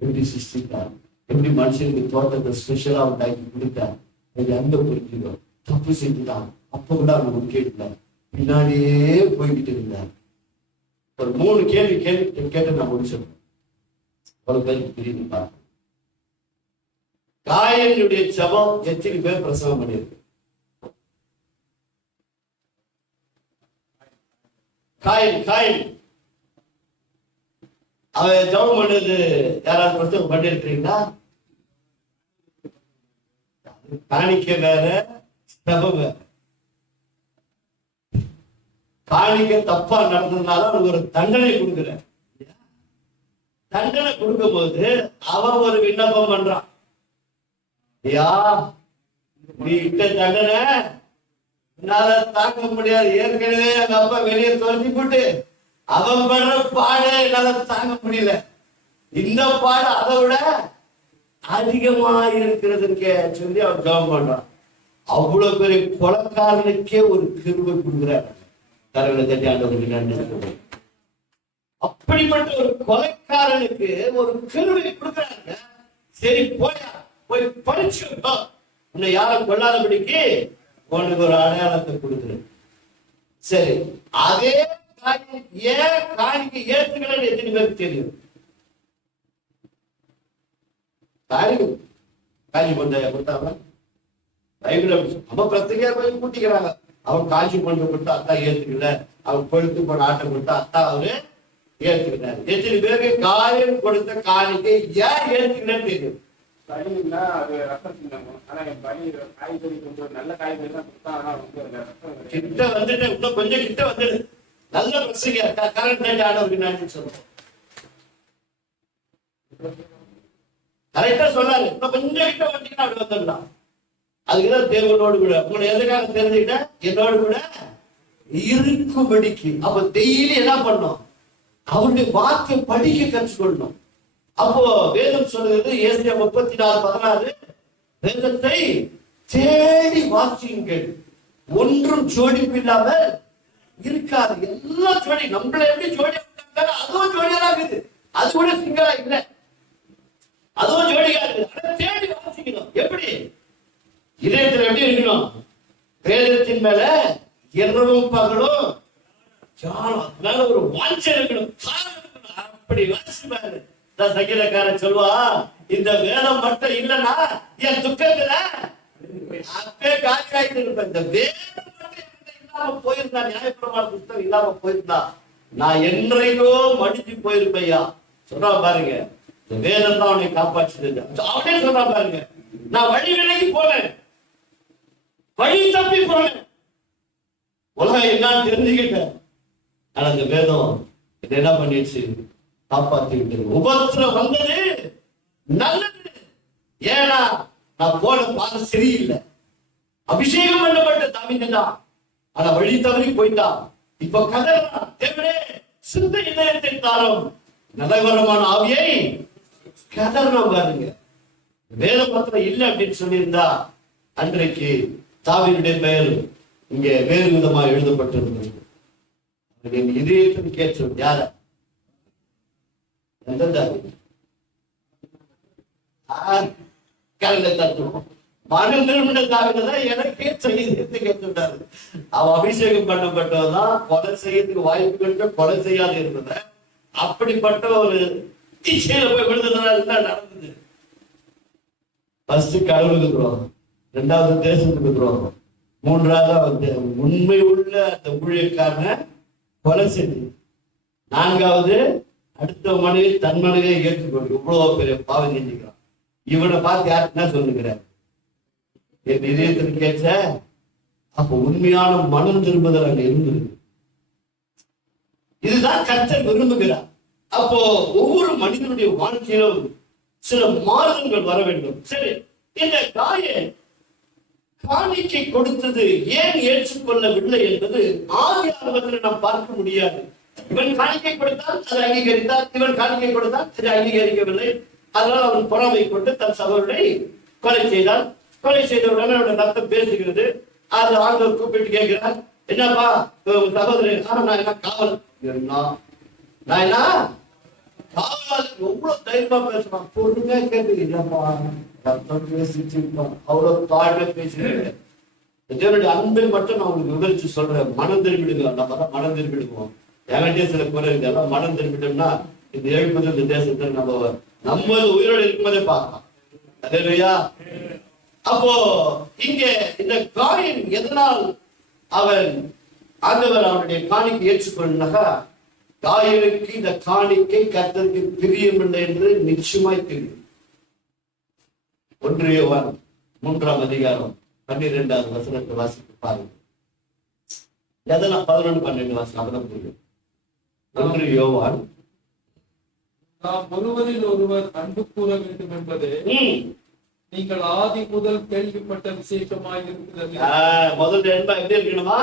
எப்படி சிருஷ்டித்தான், எப்படி மனுஷனுக்கு தோட்டத்தை ஸ்பெஷலா உண்டாக்கி கொடுத்தான், எங்க புரிஞ்சுக்கோ தப்பு செஞ்சுதான். அப்ப கூட அவன் கேட்கல, பின்னாடியே போய்கிட்டு இருந்தான். ஒரு 3 கேள்வி கேட்டு நான் முடிச்சிருக்கேன். அவ்வளவு பேருக்கு தெரியுதுப்பா. காயனுடைய ஜபம் எத்தனை பேர் பிரசவம் பண்ணியிருக்கு? காயன் அவன் ஜபம் பண்ணது யாராவது பிரசவம் பண்ணிருக்கிறீங்களா? காணிக்க வேற, ஜபம் வேற. காணிக்க தப்பா நடந்ததுனால அவனுக்கு ஒரு தண்டனை கொடுக்குற. தண்டனை கொடுக்கும் போது அவன் ஒரு விண்ணப்பம் பண்றான். ஐயா, நீ இட்ட தண்டனை என்னால தாக்க முடியாது. ஏற்கனவே எங்க அப்பா வெளியே தோண்டி போட்டு அவன் பண்ற பாடு என்னால தாங்க முடியல. இந்த பாடு அதை விட அதிகமா இருக்கிறதுக்கு சொல்லி அவன் ஜெபம் பண்றான். அவ்வளவு பெரிய கொலைக்காரனுக்கே ஒரு கிருபை கொடுக்குறாரு. தரவுல தட்டி ஆண்டவருக்கு நன்றி. அப்படிப்பட்ட ஒரு கொலைக்காரனுக்கு ஒரு கிருபை கொடுக்குறாங்க. சரி போயா, போய் படிச்சு உன்னை யாரும் கொள்ளாதபடிக்கு உனக்கு ஒரு அடையாளத்தை கொடுக்குறேன். சரி, அதே ஏன் காணிக்கை ஏற்றுக்கலன்னு எத்தனை பேருக்கு தெரியும்? காஞ்சி பண்டைய கொடுத்தாங்க. நம்ம பிரச்சனையா போய் கூட்டிக்கிறாங்க. அவன் காஞ்சி பண்ற கொடுத்தா அத்தா ஏத்துக்கல, அவன் கொழுத்து போன ஆட்டம் கொடுத்தா அத்தா அவரு ஏத்துக்கிறாரு. எத்தனை பேருக்கு காயம் கொடுத்த காணிக்கை ஏன் ஏத்துக்கலன்னு தெரியும்? கிட்ட வந்துட்டு இன்னும் கொஞ்சம் கிட்ட வந்துடு. நல்ல பிரச்சனை கரண்ட் ஆனவருக்கு நன்றி சொல்றோம். கரெக்டா சொன்னாரு. இன்னும் கொஞ்சம் கிட்ட வந்தீங்கன்னா அப்படி வந்துடலாம். அதுக்குதான் தேவனோடு கூட உங்களை எதுக்காக தெரிஞ்சுக்கிட்ட, என்னோடு கூட இருக்கும்படிக்கு. அப்ப டெய்லி என்ன பண்ணணும்? அவருடைய வார்த்தையை படிக்க கற்றுக்கொள்ளணும். அப்போ வேதம் சொல்லுகிறது, ஏசாயா 34:16, வேதத்தை தேடி வாசியுங்கள், ஒன்றும் ஜோடிப்பு இல்லாமல் இருக்காது. எல்லாம் ஜோடி. நம்மள எப்படி ஜோடி அதுவும் ஜோடியா இருக்குது. அது கூட சிங்களா இல்லை, அதுவும் ஜோடியா இருக்குது. தேடி வாசிக்கணும். எப்படி? இதயத்துல எப்படி இருக்கணும்? வேதத்தின் மேல இரவும் பகலும் அதனால ஒரு வாஞ்சை இருக்கணும். அப்படி வாசிப்பாரு. சங்கீதக்காரன் சொல்வா, இந்த வேதம் மட்டும் இல்லைன்னா என் துக்கத்துல அப்பே காய்க்காய்ட்டு இருப்பேன். இந்த வேதம் மட்டும் இல்லாம போயிருந்தா, நியாயப்பிரமாண புத்தகம் இல்லாம போயிருந்தா நான் என்றைக்கோ மடிஞ்சு போயிருப்பையா. சொல்றான் பாருங்க, இந்த வேதம் தான் அவனை காப்பாற்றுது. அவனே சொல்றான் பாருங்க, நான் வழி விலகி போனேன், வழி தப்பி போனேன், உலகம் என்னன்னு தெரிஞ்சுக்கிட்டேன். ஆனா இந்த வேதம் என்ன பண்ணிடுச்சு? காப்பாத்தி விட்டது. உபத்திரம் வந்தது நல்லது. ஏன்னா நான் போன பாதை சரியில்லை. அபிஷேகம் பண்ணப்பட்ட தாவீது தான், ஆனா வழி தவறி போயிட்டான். இப்ப கதறான், தேவனே சுத்த இதயத்தை தாரும், நலவரமான ஆவியை கதறணும். பாருங்க, வேத பத்திரம் இல்லை அப்படின்னு சொல்லியிருந்தா அன்றைக்கு தாவீதுடைய பெயர் இங்க வேறு விதமாக எழுதப்பட்டிருந்தது. இதயத்தின் கேட்கும் யார? மகன் நிறுவன தாவீதுதான் எனக்கே செய்து கேட்டுட்டாரு. அவன் அபிஷேகம் பண்ணப்பட்டவதான் கொலை செய்யறதுக்கு வாய்ப்புகள் கொலை செய்யாது இருந்தத. அப்படிப்பட்ட ஒரு இச்சையில போய் விழுந்ததுனால நடந்தது. ஃபர்ஸ்ட் கடவுளுக்கு துரோகம், இரண்டாவது தேசத்துக்கு துரோகம், மூன்றாவது வந்து உண்மை உள்ள அந்த ஊழியக்காரனை கொலை செஞ்சு, நான்காவது அடுத்த மனைவி தன் மனைவியை ஏற்றுக்கொண்டு இவ்வளவு பெரிய பாவம் செஞ்சுக்கிறான். இவனை பார்த்து யாருக்கு என்ன சொல்லுகிறார்? என் இதயத்தில் கேட்ட அப்ப உண்மையான மனம் திரும்புதல் அங்க இருந்தது. இதுதான் கர்த்தர் விரும்புகிறார். அப்போ ஒவ்வொரு மனிதனுடைய வாழ்க்கையிலும் சில மாறுதல்கள் வர வேண்டும். சரி, இந்த காணிக்கை கொடுத்தது ஏன் ஏற்றுக்கொள்ளவில்லை என்பது ஆதி ஆரம்பத்தில் நாம் பார்க்க முடியாது. இவன் காணிக்கை கொடுத்தால் அதை அங்கீகரித்தார், இவன் காணிக்கை கொடுத்தால் அதை அங்கீகரிக்கவில்லை. அதனால் அவன் பொறாமை கொண்டு தன் சகோதரனை கொலை செய்தான். கொலை செய்தவுடனே அவருடைய ரத்தம் பேசுகிறது. அது ஆண்டவர் கூப்பிட்டு கேட்கிறார், என்னப்பா சகோதரன்? நான் என்ன காவல், நான் என்ன காவல்? எவ்வளவு தைரியமா பேசுறான், பொறுமையா கேட்டுப்பா, ரத்தம் பேசிச்சு, அவ்வளவு தாழ்மை பேசுறேன். தேவனுடைய அன்பை மட்டும் நான் உங்களுக்கு விவரிச்சு சொல்றேன். மனம் திரும்பிடுங்க, நம்ம தான் மனம் திரும்பிடுவோம். என்கிட்டே சில குறை இருக்கு, எல்லாம் மனம் திரும்பிட்டோம்னா இந்த எழுப்பது இந்த தேசத்தை நம்ம உயிரோடு இருக்கும்போதே பார்க்கலாம். அல்லேலூயா. அப்போ இங்க இந்த காயின் எதனால் அவன் ஆண்டவர் அவனுடைய காணிக்கை ஏற்றுக்கொண்டாக, காயனுக்கு இந்த காணிக்கை கர்த்தருக்கு பிரியமில்லை என்று நிச்சயமாய் தெரியும். 1 யோவான் 3ஆம் அதிகாரம் 12வது வசனத்தை வாசித்து பாருங்க. எதெல்லாம் 11, 12 வாசனம் அப்பதான் புரியும். 1 யோவான், நாம் ஒருவரில் ஒருவர் அன்பு கூற வேண்டும் என்பதே நீங்கள் ஆதி முதல் கேள்விப்பட்ட விசேஷமாய் இருக்கிறது. முதல் என்பா எப்படி இருக்கணுமா?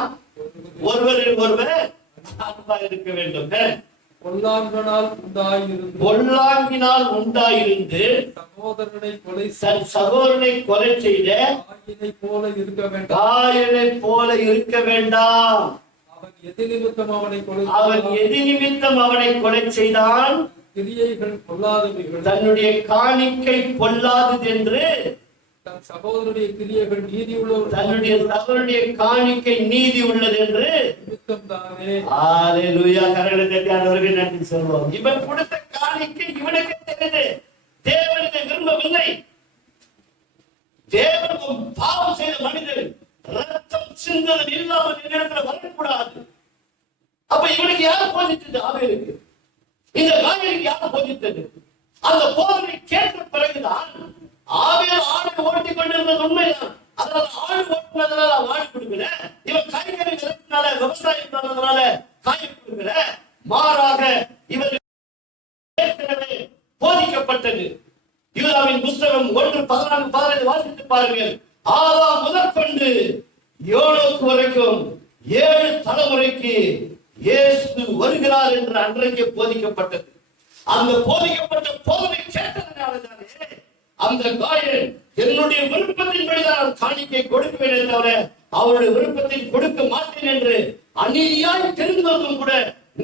ஒருவரில் ஒருவர் அன்பா இருக்க வேண்டும். பொல்லாங்கினால் உண்டாயிருந்து சகோதரனை கொலை செய்த காயனை போல இருக்க வேண்டாம். அவன் எது நிமித்தம் அவனை கொலை செய்தான்? கிரியைகள் பொல்லாதவைகள், தன்னுடைய காணிக்கை பொல்லாதது என்று தன் சகோதரனுடைய கிரியைகள் நீதி உள்ளவர், தன்னுடைய சகோதரனுடைய காணிக்கை நீதி உள்ளது என்று நிமித்தம் தானே. ஹல்லேலூயா. கரங்களை தட்டி ஆண்டவருக்கு நன்றி சொல்வோம். இவன் கொடுத்த காணிக்கை இவனுக்கு தெரியுது. தேவன் இதை விரும்பவில்லை. தேவன் பாவம் செய்த மனிதன் ரத்தம் சிந்துதல் இல்லாமல் இடத்துல வரக்கூடாது. அப்ப இவனுக்கு யார் போதித்தது? ஆவேலுக்கு. இந்த காயனுக்கு யார் போதித்தது? அந்த போதனை கேட்ட பிறகுதான் ஆவேல் ஆடு ஓட்டிக் கொண்டிருந்தது உண்மைதான். அதனால ஆடு ஓட்டுனதுனால ஆடு கொடுக்கல, இவன் காய்கறி விளைச்சனால விவசாயம் பண்ணதுனால காய் கொடுக்கல, மாறாக இவர் ஏற்கனவே போதிக்கப்பட்டது. யூதாவின் புஸ்தகம் 1:14-15 வாசித்து பாருங்கள். ஆதாம் முதற்கொண்டு யோனோக்கு வரைக்கும் 7 தலைமுறைக்கு இயேசு வருகிறார் என்று அன்றைக்கு போதிக்கப்பட்டது. அந்த போதிக்கப்பட்ட போதனை கேட்டதனால்தானே அந்த காயன் என்னுடைய விருப்பத்தின்படிதான் காணிக்கை கொடுப்பேனே தவிர அவருடைய விருப்பத்தில் கொடுக்க மாட்டேன் என்று அநீதியாய் தெரிந்ததும் கூட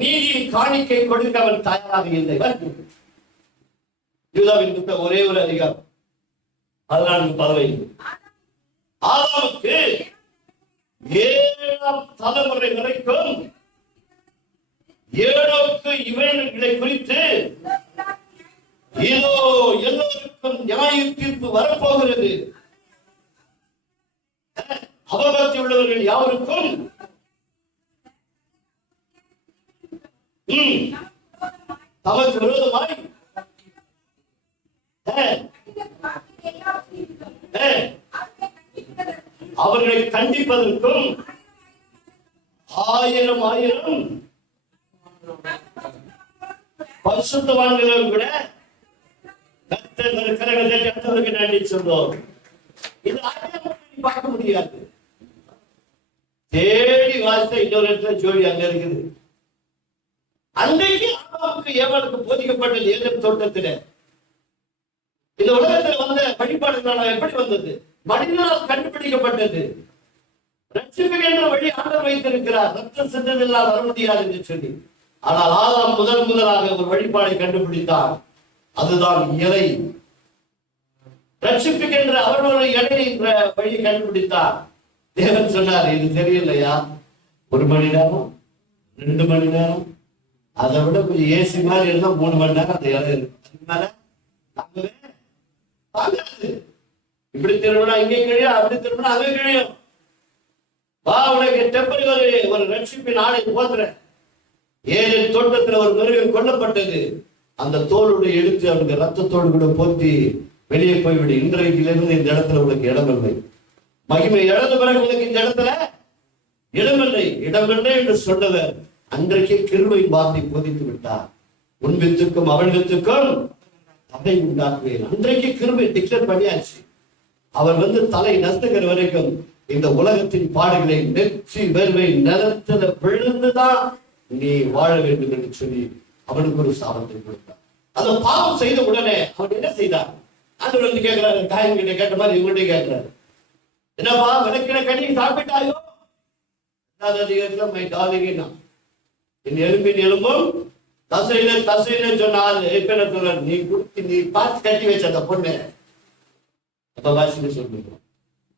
நீதியின் காணிக்கை கொடுக்க அவன் தயாராக இல்லை. யூதாவின் புத்தகம் ஒரே ஒரு அதிகாரம் 14-15. ஆதாமுக்கு 7ஆம் தலைமுறை வரைக்கும் ஏழோக்கு இவர்களை குறித்து இதோ எல்லோருக்கும் நியாய தீர்ப்பு வரப்போகிறது. அவபக்தி உள்ளவர்கள் யாவருக்கும் தமக்கு விரோதமாய் அவர்களை கண்டிப்பதற்கும் 1000 பரிசுத்தவான்களோடு கூட கர்த்தருக்கு நன்றி சொல்றோம். இது பார்க்க முடியாது. தேடி வாசித்த இன்னொரு இடத்துல ஜோடி அங்க இருக்குது. அன்றைக்கு ஆதாமுக்கு ஏவாளுக்கு போதிக்கப்பட்டது ஏதேன் தோட்டத்தில். இந்த உலகத்தில் வந்த வழிபாடுகளால் எப்படி வந்தது? மனிதனால் கண்டுபிடிக்கப்பட்டது. ரட்சிப்புகின்ற வழி ஆண்டவர் வைத்திருக்கிறார். ரத்தம் சிந்ததில்லால் வர முடியாது என்று சொல்லி. ஆனால் ஆதாம் முதலாக ஒரு வழிபாடை கண்டுபிடித்தார். அதுதான் இலை. ரட்சிப்புகின்ற அவர்களுடைய இலை என்ற வழி கண்டுபிடித்தார். தேவன் சொன்னார், இது சரியில்லையா? 1 மணி நேரம் 2 மணி நேரம், அதை விட கொஞ்சம் ஏசி மாதிரி இருந்தா 3 மணி நேரம் அந்த இலை இருக்கும். அதுக்கு மேல இப்படி திரும்பினா இங்கே கிழியும், அப்படி திரும்பினா அங்கே கிழியும். வா, உனக்கு டெம்பரரி ஒரு ரட்சிப்பின் ஆடை போத்துறேன். ஏதேன் தோட்டத்துல ஒரு மிருகம் கொல்லப்பட்டது, அந்த தோளுடைய எடுத்து அவனுக்கு ரத்தத்தோடு கூட போத்தி வெளியே போய்விடு. இன்றைக்கிலிருந்து இந்த இடத்துல உனக்கு இடமில்லை. மகிமை இழந்த பிறகு உனக்கு இந்த இடத்துல இடமில்லை. இடமில்லை என்று சொன்னவர் அன்றைக்கே கிருபையின் வார்த்தை போதித்து விட்டார். உன் வித்துக்கும் அவன் வித்துக்கும் தடை உண்டாக்குவேன். அன்றைக்கு கிருபை டிக்ளேர் பண்ணியாச்சு. அவர் தலை நசுக்கிற வரைக்கும் இந்த உலகத்தின் பாடுகளை நெற்றி வேர்வை நிலத்துல விழுந்துதான் நீ வாழ வேண்டும் என்று சொல்லி அவனுக்கு ஒரு சாபத்தை கொடுத்தார். அந்த பாவம் செய்த உடனே அவன் என்ன செய்தார்? ஆண்டவர் கேட்கிறாரு, தாயின் கிட்ட கேட்ட மாதிரி இவங்கள்ட்ட கேட்கிறாரு, என்னப்பா விளக்கின கனியை சாப்பிட்டாயோ? அதிகாரத்துல மை டார்லிங், என் எலும்பின் எலும்பும் தசையில சொன்னால் இப்ப என்ன சொல்ற, நீ குடுத்து நீ பார்த்து கட்டி வச்ச அந்த பொண்ணு, அப்ப வாசிக்க சொல்லுங்க,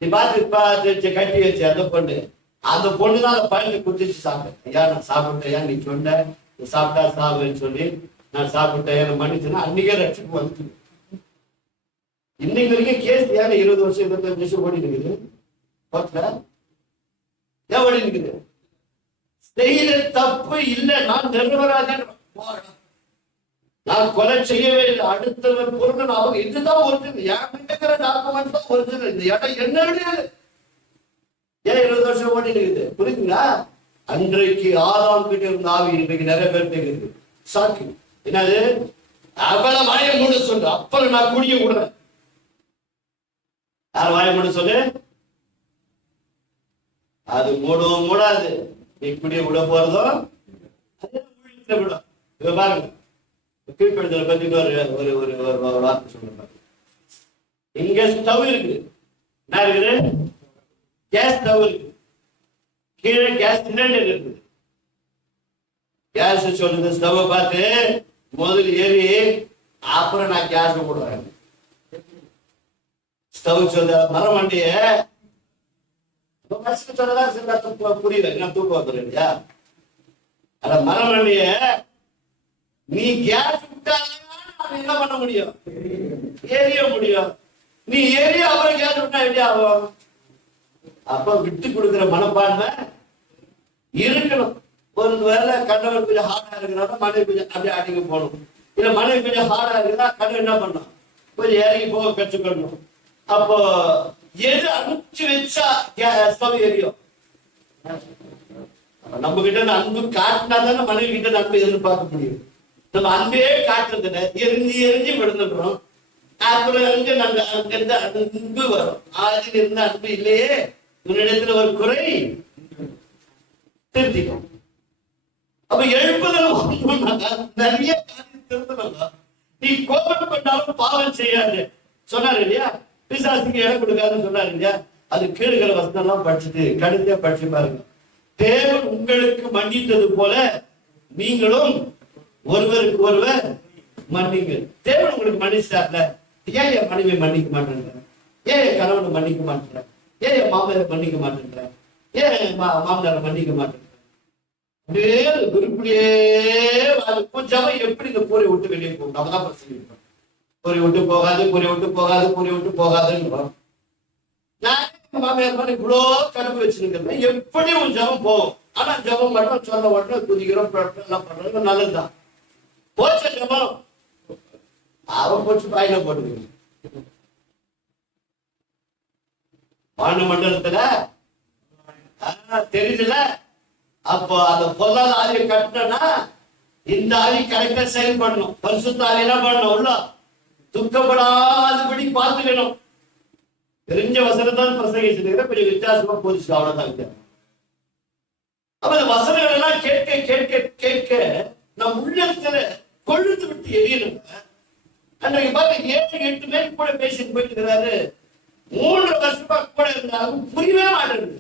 நீ பார்த்து கட்டி வச்ச அந்த பொண்ணுதான் அந்த பையனை குத்திச்சு சாப்பிட்டேன். ஐயா நான் சாப்பிட்டேன், நீ சொன்ன சாப்பிட்டா சாப்பிடுன்னு சொல்லி நான் சாப்பிட்டேன் மன்னிச்சுன்னா அன்னைக்கே ரட்சிப்பு வந்து. இன்னைக்கு வரைக்கும் கேஸ் ஏன் 20 வருஷம் 25 வருஷம் ஓடி இருக்குது? ஏன் ஓடி இருக்குது? செய்த தப்பு இல்லை, நான் நிர்மராஜன், நான் கொலை செய்யவே இல்லை, அடுத்தவர் பொருள் அவங்க இதுதான் ஒரிஜினல், என் கிட்ட டாக்குமெண்ட் தான் ஒரிஜினல், இந்த இடம் என்னுடைய. ஏன் 20 வருஷம் ஓடி இருக்குது? புரியுதுங்களா? அன்றைக்கு ஆதாம் கிட்ட இருந்த ஆவி இன்றைக்கு நிறைய பேர் இருக்குது. சாக்கி என்னது? அவளை வாய மூட சொல்லு, அப்பல நான் குடிய விடுறேன். யார் வாய மூட சொல்லு? அது மூடவும் மூடாது. நீ குடிய விட போறதும் விடும். இவ பாருங்க, கீழ்ப்படுதலை பத்தி ஒரு ஒரு ஒரு வார்த்தை சொல்ற. இங்க ஸ்டவ் இருக்கு, என்ன இருக்குது? கேஸ் ஸ்டவ் இருக்கு, கீழே கேஸ் சிலிண்டர் இருக்குது. கேஸ் சொல்லுது, ஸ்டவ் பார்த்து முதல் ஏறி அப்புறம் நான் கேஸ் போடுவேன். ஸ்டவ் சொல்ல மரமண்டிய புரியல, நான் தூக்கம் வந்துடுறேன் இல்லையா? அத மரமண்டிய நீ கேஸ் விட்டாதான் என்ன பண்ண முடியும்? எரிய முடியும். நீ ஏறி அப்புறம் கேஸ் விட்டா எப்படி ஆகும்? அப்ப விட்டு கொடுக்கிற மனப்பான்மை இருக்கணும். ஒரு வேலை கணவர் கொஞ்சம் ஹார்டா இருக்கிறாங்க, மனைவி கொஞ்சம் அப்படியே அடங்கி போகணும். இல்ல மனைவி கொஞ்சம் ஹார்டா இருக்குதா, கணவர் என்ன பண்ணணும்? கொஞ்சம் இறங்கி போக கற்றுக்கணும். அப்போ எது அனுப்பிச்சு வச்சா ஸ்டவ் எரியும்? நம்ம கிட்ட அன்பு காட்டினா தானே மனைவி கிட்ட அன்பு எதிர்பார்க்க முடியும். நம்ம அன்பே காட்டுறதுல எரிஞ்சு எரிஞ்சு விழுந்துடுறோம். அப்புறம் அங்க நாங்க அங்கிருந்து அன்பு வரும். ஆதியில் இருந்த அன்பு இல்லையே, உன்னிடத்துல ஒரு குறை திருத்திக்கும். அப்ப எழுப்புதல் நிறைய காரியம் திருத்தணும். நீ கோபம் பண்ணாலும் பாவம் செய்யாது சொன்னாரு இல்லையா? பிசாசுக்கு இடம் கொடுக்காதுன்னு சொன்னாரு இல்லையா? அது கீழ்கிற வசனம் எல்லாம் படிச்சுட்டு கடைசியா படிச்சு பாருங்க. தேவன் உங்களுக்கு மன்னித்தது போல நீங்களும் ஒருவருக்கு ஒருவர் மன்னிங்க. தேவன் உங்களுக்கு மன்னிச்சார்ல, ஏன் என் மனைவி மன்னிக்க மாட்டேன்ற? ஏன் என் கணவனை மன்னிக்க மாட்டேன்ற? ஏன் என் மாமனாரை மன்னிக்க மாட்டேன்ற? ஏன் மாமனாரை மன்னிக்க மாட்டேன்ற? அப்படியே குறிப்பிடியே கொஞ்சம் எப்படி இந்த கூரை விட்டு வெளியே போகும்? அவதான் பிரச்சனை. கூரை விட்டு போகாது, கூரை விட்டு போகாது, கூரை விட்டு போகாதுன்னு நான் மாமியார் இவ்வளோ கணக்கு வச்சிருக்கேன். எப்படி உன் ஜபம் போகும்? ஆனா ஜபம் மட்டும் சொல்ல மட்டும் குதிக்கிறோம், எல்லாம் பண்றது நல்லதுதான். போச்ச ஜபம் அவன் போச்சு பாயில போட்டுக்கணும். வான மண்டலத்துல தெரியுதுல. அப்போ அந்த பொருளாதார ஆவியை கட்டினா இந்த ஆவி கரெக்டா செயல்படணும். பரிசுத்த ஆவி என்ன பண்ணணும்? உள்ள துக்கப்படாதபடி பார்த்துக்கணும். தெரிஞ்ச வசனத்தான் பிரசங்கிச்சிருக்கிற கொஞ்சம் வித்தியாசமா போதிச்சு, அவ்வளவுதான். அப்ப இந்த வசனங்கள் எல்லாம் கேட்க கேட்க கேட்க நம் உள்ளத்துல கொழுந்து விட்டு எரியணும். அன்றைக்கு பாருங்க 7-8 பேர் கூட பேசிட்டு போயிட்டு இருக்கிறாரு. 3 வருஷமா கூட இருந்தாலும் புரியவே மாட்டேங்குது.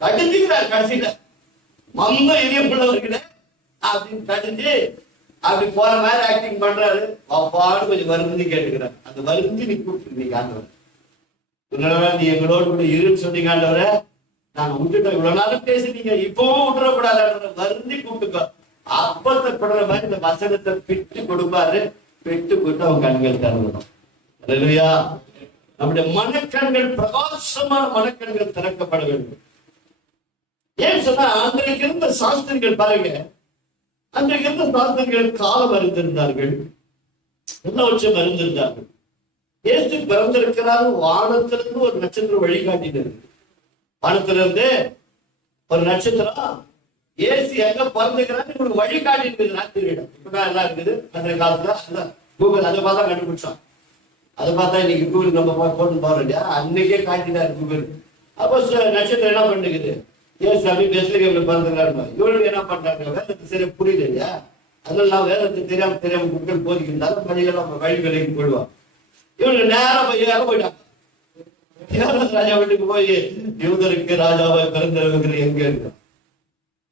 கடிஞ்சுக்கிறார் கடைசியில. மந்த எரியப்பட்டவர்கிட்ட அப்படின்னு கடிஞ்சு அப்படி போற மாதிரி ஆக்டிங் பண்றாரு. அப்பான்னு கொஞ்சம் வருந்தி கேட்டுக்கிறார். அந்த வருந்தி நீ கூப்பிட்டு ஆண்டவர், நீ எங்களோடு கூட இருன்னு சொன்னீங்க ஆண்டவரை, நாங்க விட்டுட்டோம். இவ்வளவு நாளும் பேசுனீங்க, இப்பவும் விட்டுறக்கூடாது, வருந்தி கூப்பிட்டுக்கோ. அப்பத்தப்படுற மாதிரி இந்த வசனத்தை பிட்டு கொடுப்பாரு. பிட்டு கொடுத்து அவங்க கண்கள் திறந்துடும். அல்லேலூயா. நம்முடைய மனக்கண்கள், பிரகாசமான மனக்கண்கள் திறக்கப்பட வேண்டும். ஏன் சொன்னா, அன்றைக்கு இருந்த சாஸ்திரிகள் பாருங்க, அன்றைக்கு இருந்த சாஸ்திரிகள் காலம் அறிந்திருந்தார்கள், எல்லாவற்றையும் அறிந்திருந்தார்கள். இயேசு பிறந்திருக்கிறார், வானத்திலிருந்து ஒரு நட்சத்திரம் வழிகாட்டினது. வானத்திலிருந்து ஒரு நட்சத்திரம் இயேசு எங்க பிறந்திருக்கிறான்னு உங்களுக்கு வழிகாட்டி இருக்குது. ராத்திரியிடம் இப்பதான் எல்லாம் இருக்குது. அந்த காலத்துல கூகுள் அதை பார்த்தா கண்டுபிடிச்சான். அதை பார்த்தா இன்னைக்கு கூகுள் நம்ம போட்டு போறோம் இல்லையா, அன்னைக்கே காட்டினார் கூகுள். அப்போ நட்சத்திரம் என்ன பண்ணுக்குது, ஏன் சாமி பெஸ்ட்ல பிறந்திருக்காரு. இவனுக்கு என்ன பண்றாங்க, வேதத்தை சரியா புரியல இல்லையா, அதனால நான் வேதத்தை தெரியாம மக்கள் போதிக்கின்றாலும் பள்ளிகள் வழிகளுக்கு போயிடுவான். இவனுக்கு நேரம் போயிட்டாங்க. ராஜா வீட்டுக்கு போய் யூதருக்கு ராஜாவை பிறந்திருக்கிற எங்க இருக்கு,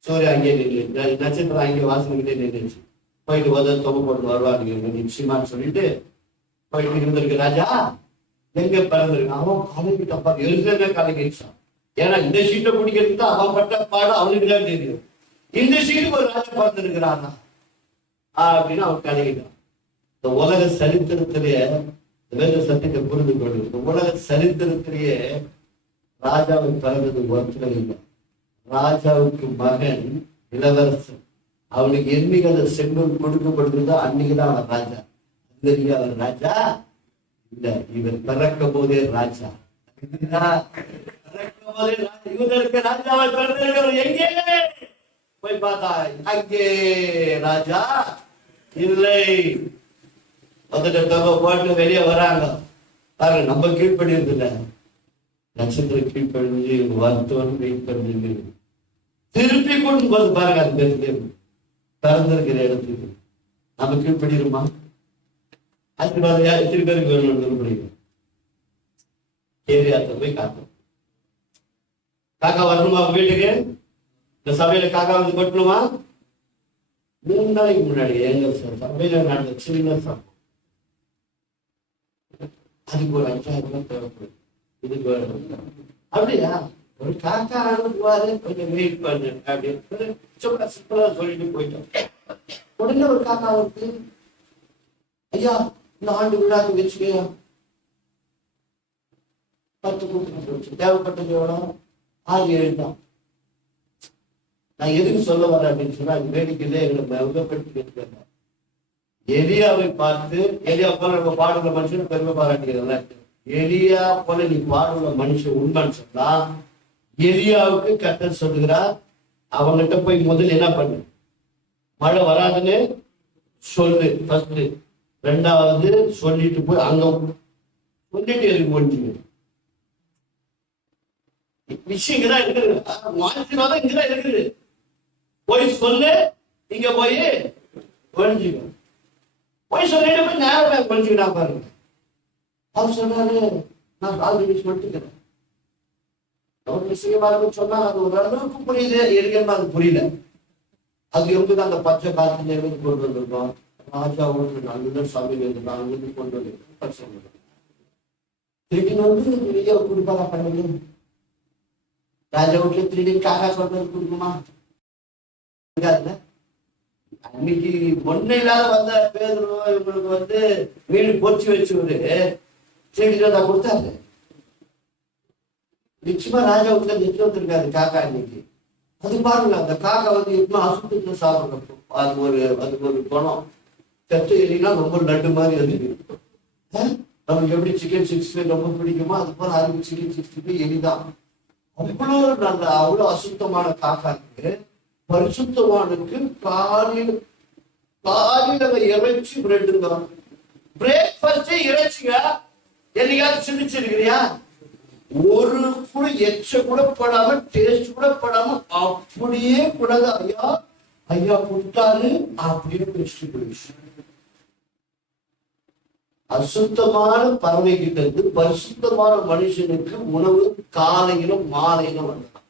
சூரிய அங்கே நின்று, நட்சத்திரம் அங்கே வாசல்கிட்டே நின்றுச்சு. போயிட்டு வந்து தொகை போட்டு வருவாங்க நிச்சயமான்னு சொல்லிட்டு போயிட்டு இருந்திருக்கு. ராஜா எங்க பிறந்திருக்கு, அவன் கலக்கிட்டப்பா, எழுதுமே கலக்கிடுச்சான். ஏன்னா இந்த சீட்டை பிடிக்கிறதுக்கு தான் அவன் பட்ட பாடம் அவனுக்கு தான் தெரியும். இந்த சீட்டுக்கு ஒரு ராஜா பிறந்திருக்கிறானா அப்படின்னு அவன் கலக்கிட்டான். இந்த உலக சரித்திரத்திலேயே வேத சத்தியத்தை புரிந்து கொள்ளும். இந்த உலக சரித்திரத்திலேயே ராஜாவை பிறந்தது ஒருத்தர் இல்லை. ராஜாவுக்கு மகன் இளவரசன், அவனுக்கு என்னைக்கு செங்கல் கொடுக்கப்படுகிறதோ அன்னைக்குதான் அவன் ராஜா. அவர் ராஜா இல்ல, இவர் பிறக்கும் போதே ராஜா. பிறக்கும் போதே இவருக்கு ராஜாவை பிறந்திருக்கிறவர் எங்கே போய் பார்த்தா அங்கே ராஜா இல்லை. போட்டு வெளியே வராங்க பாருங்க. நம்ம கீழ்ப்படிறது இல்ல, நட்சத்திரம் கீழ்ப்படிஞ்சு வருத்தம் வெயிட் பண்ணி திருப்பி கொண்டு போது பாருங்க. அது பிறந்திருக்கிற இடத்துக்கு நம்ம கீழ்ப்படிருமா? ஆசீர்வாதம் எத்தனை பேருக்கு வேணும் முடியும்? ஏரியாத்த போய் காட்டும். காக்கா வரணுமா வீட்டுக்கு? இந்த சபையில காக்கா வந்து கொட்டணுமா? 3 நாளைக்கு முன்னாடி எங்க சபையில நடந்த சின்ன சபை, அதுக்கு ஒரு 5000 ரூபாய் தேவைப்படும். இதுக்கு அப்படியா, ஒரு காக்கா அனுப்புவாரு, கொஞ்சம் வெயிட் பண்ணு அப்படின்னு சிம்பிளா சொல்லிட்டு போயிட்டோம். உடனே ஒரு காக்கா வந்து, ஐயா இந்த ஆண்டு விழாக்கு வச்சுக்கையா 10 கூட்டம் தேவைப்பட்டது எவ்வளவு? 6-7 தான். நான் எதுக்கு சொல்ல வரேன் அப்படின்னு சொன்னா, அது வேடிக்கையிலே எங்களை மிகப்படுத்தி இருக்கிறேன். எலியாவை பார்த்து, எலியா போல நம்ம பாடுள்ள மனுஷன் பெருமை பாராட்டுகிறதுல, எலியா போல நீ பாடுள்ள மனுஷன் உண்மைன்னு சொன்னா, எலியாவுக்கு கர்த்தர் சொல்லுகிறார், அவங்ககிட்ட போய் முதல்ல என்ன பண்ணு, மழை வராதுன்னு சொல்லு ஃபர்ஸ்ட். 2வது சொல்லிட்டு போய் அங்க சொல்லிட்டு எதுக்கு முடிஞ்சுங்க விஷயம் இங்கதான் இருக்குது. ஆசீர்வாதம் இங்கதான் இருக்குது. போய் சொல்லு, இங்க போய் ஒழிஞ்சுக்க. போய் சொல்லிட்டு போய் நேரம் ஒழிஞ்சுக்கிட்டா பாருங்க. அவர் சொன்னாரு, நான் ஆல்ரெடி சொல்லிட்டுக்கிறேன். அவர் விஷயமாக சொன்னா அது ஒரு அளவுக்கு புரியுது, எனக்கு அது புரியல. அது இருந்து அந்த பச்சை காத்துல இருந்து கொண்டு வந்திருக்கோம். ராஜா ஒன்று நல்ல சமையல் இருந்தா அங்கிருந்து கொண்டு வந்து திருப்பி வந்து வெளியே கொடுப்பாரா பண்ணி ராஜா வீட்டுல திருடி காக்கா சொல்றது கொடுக்குமா? அன்னைக்கு ஒண்ணு இல்லாத வந்த பேர் இவங்களுக்கு வந்து வீடு பொறிச்சு வச்சுரு திருடி வந்தா கொடுத்தாரு. நிச்சயமா ராஜா வீட்டுல நிச்சயம் வந்திருக்காரு காக்கா இன்னைக்கு. அது பாருங்க, அந்த காக்கா வந்து எப்பவும் அசுத்தத்துல சாப்பிடுறப்போ அதுக்கு ஒரு குணம். செத்து எலினா ரொம்ப லட்டு மாதிரி இருக்கு. நமக்கு எப்படி சிக்கன் 65 ரொம்ப பிடிக்குமோ அது போல அதுக்கு சிக்கன் 65 எலிதான். அவ்வளவு நல்ல, அவ்வளவு அசுத்தமான காக்காக்கு பரிசுத்தமானுக்கு காலையில இறைச்சி பிரெட்டுங்க. பிரேக்ஃபாஸ்ட் இறைச்சிங்க. என்னைக்காவது சிந்திச்சிருக்கிறியா? ஒரு கூட எச்ச கூட படாம, டேஸ்ட் கூட படாம அப்படியே கூடாது. ஐயா ஐயா கொடுத்தாரு அப்படியே பேசிட்டு போயிடுச்சு. அசுத்தமான பறவை கிட்ட இருந்து பரிசுத்தமான மனுஷனுக்கு உணவு காலையிலும் மாலையிலும் வந்தான்.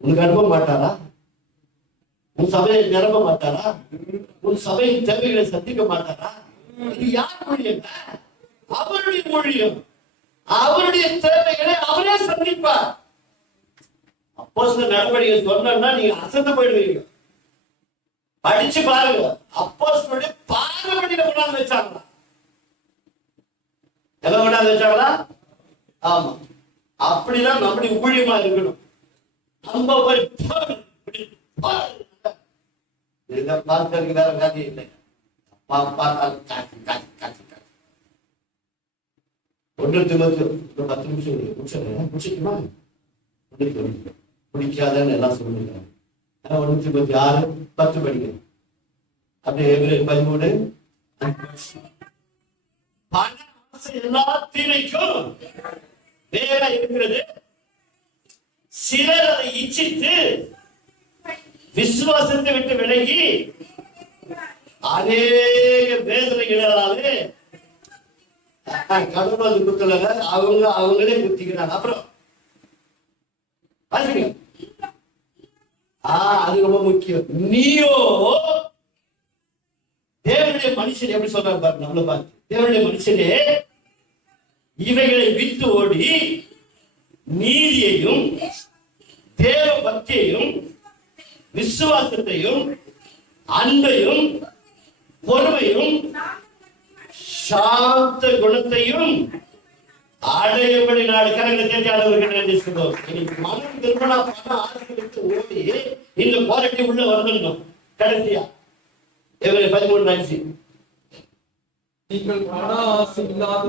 உனக்கு அனுப்ப மாட்டாரா? உன் சபையை நிரப்ப மாட்டாரா? உன் சபையின் தேவைகளை சந்திக்க மாட்டாரா? இது யார் மொழியம்? அவருடைய மொழியம். அவருடைய தேவைகளை அவரே சந்திப்பார். அப்போஸ்தலர் நடவடிக்கை சொன்னா நீங்க அசந்து போயிடுவீங்க. படிச்சு பாருங்க. அப்போஸ்தலருடைய பாதபடியில கொண்டாந்து வச்சாங்களா? எல்லாம் கொண்டாந்து யாராவது வச்சாங்களா? ஆமா. அப்படிதான் நம்முடைய ஊழியமா இருக்கணும். நம்ம போய் பார்க்கறதுக்கு வேற வேலை இல்லை. ஒன்று திமுக 10 நிமிஷம் முடிச்சுக்குமா? பிடிக்காதன்னு எல்லாம் சொல்லுங்க. 1 திமுக 6:10 படிக்கணும். அப்படியே 13 எல்லா தீமைக்கும் வேற இருக்கிறது. சிலர் அதை இச்சித்து விசுவாசத்தை விட்டு விலகி அநேக வேதனைகளாலே கடவுள் குத்தல அவங்களே குத்திக்கிறாங்க. அப்புறம் அது ரொம்ப முக்கியம். நீயோ தேவனுடைய மனுஷன் எப்படி சொல்றாங்க பாரு, நம்மள பார்த்து, தேவனுடைய மனுஷனே இவைகளை விட்டு ஓடி நீதியையும் தேவ பக்தியையும் விசுவாசத்தையும் அன்பையும் பொறுமையும் சாந்த குணத்தையும் அடையபடி நாடு கரங்களை தேடி அளவுகள் சொல்லுவோம். மனம் திருமணா பண ஆசைகளுக்கு ஓடி இந்த குவாலிட்டி உள்ள வந்துடணும். கடைசியா 13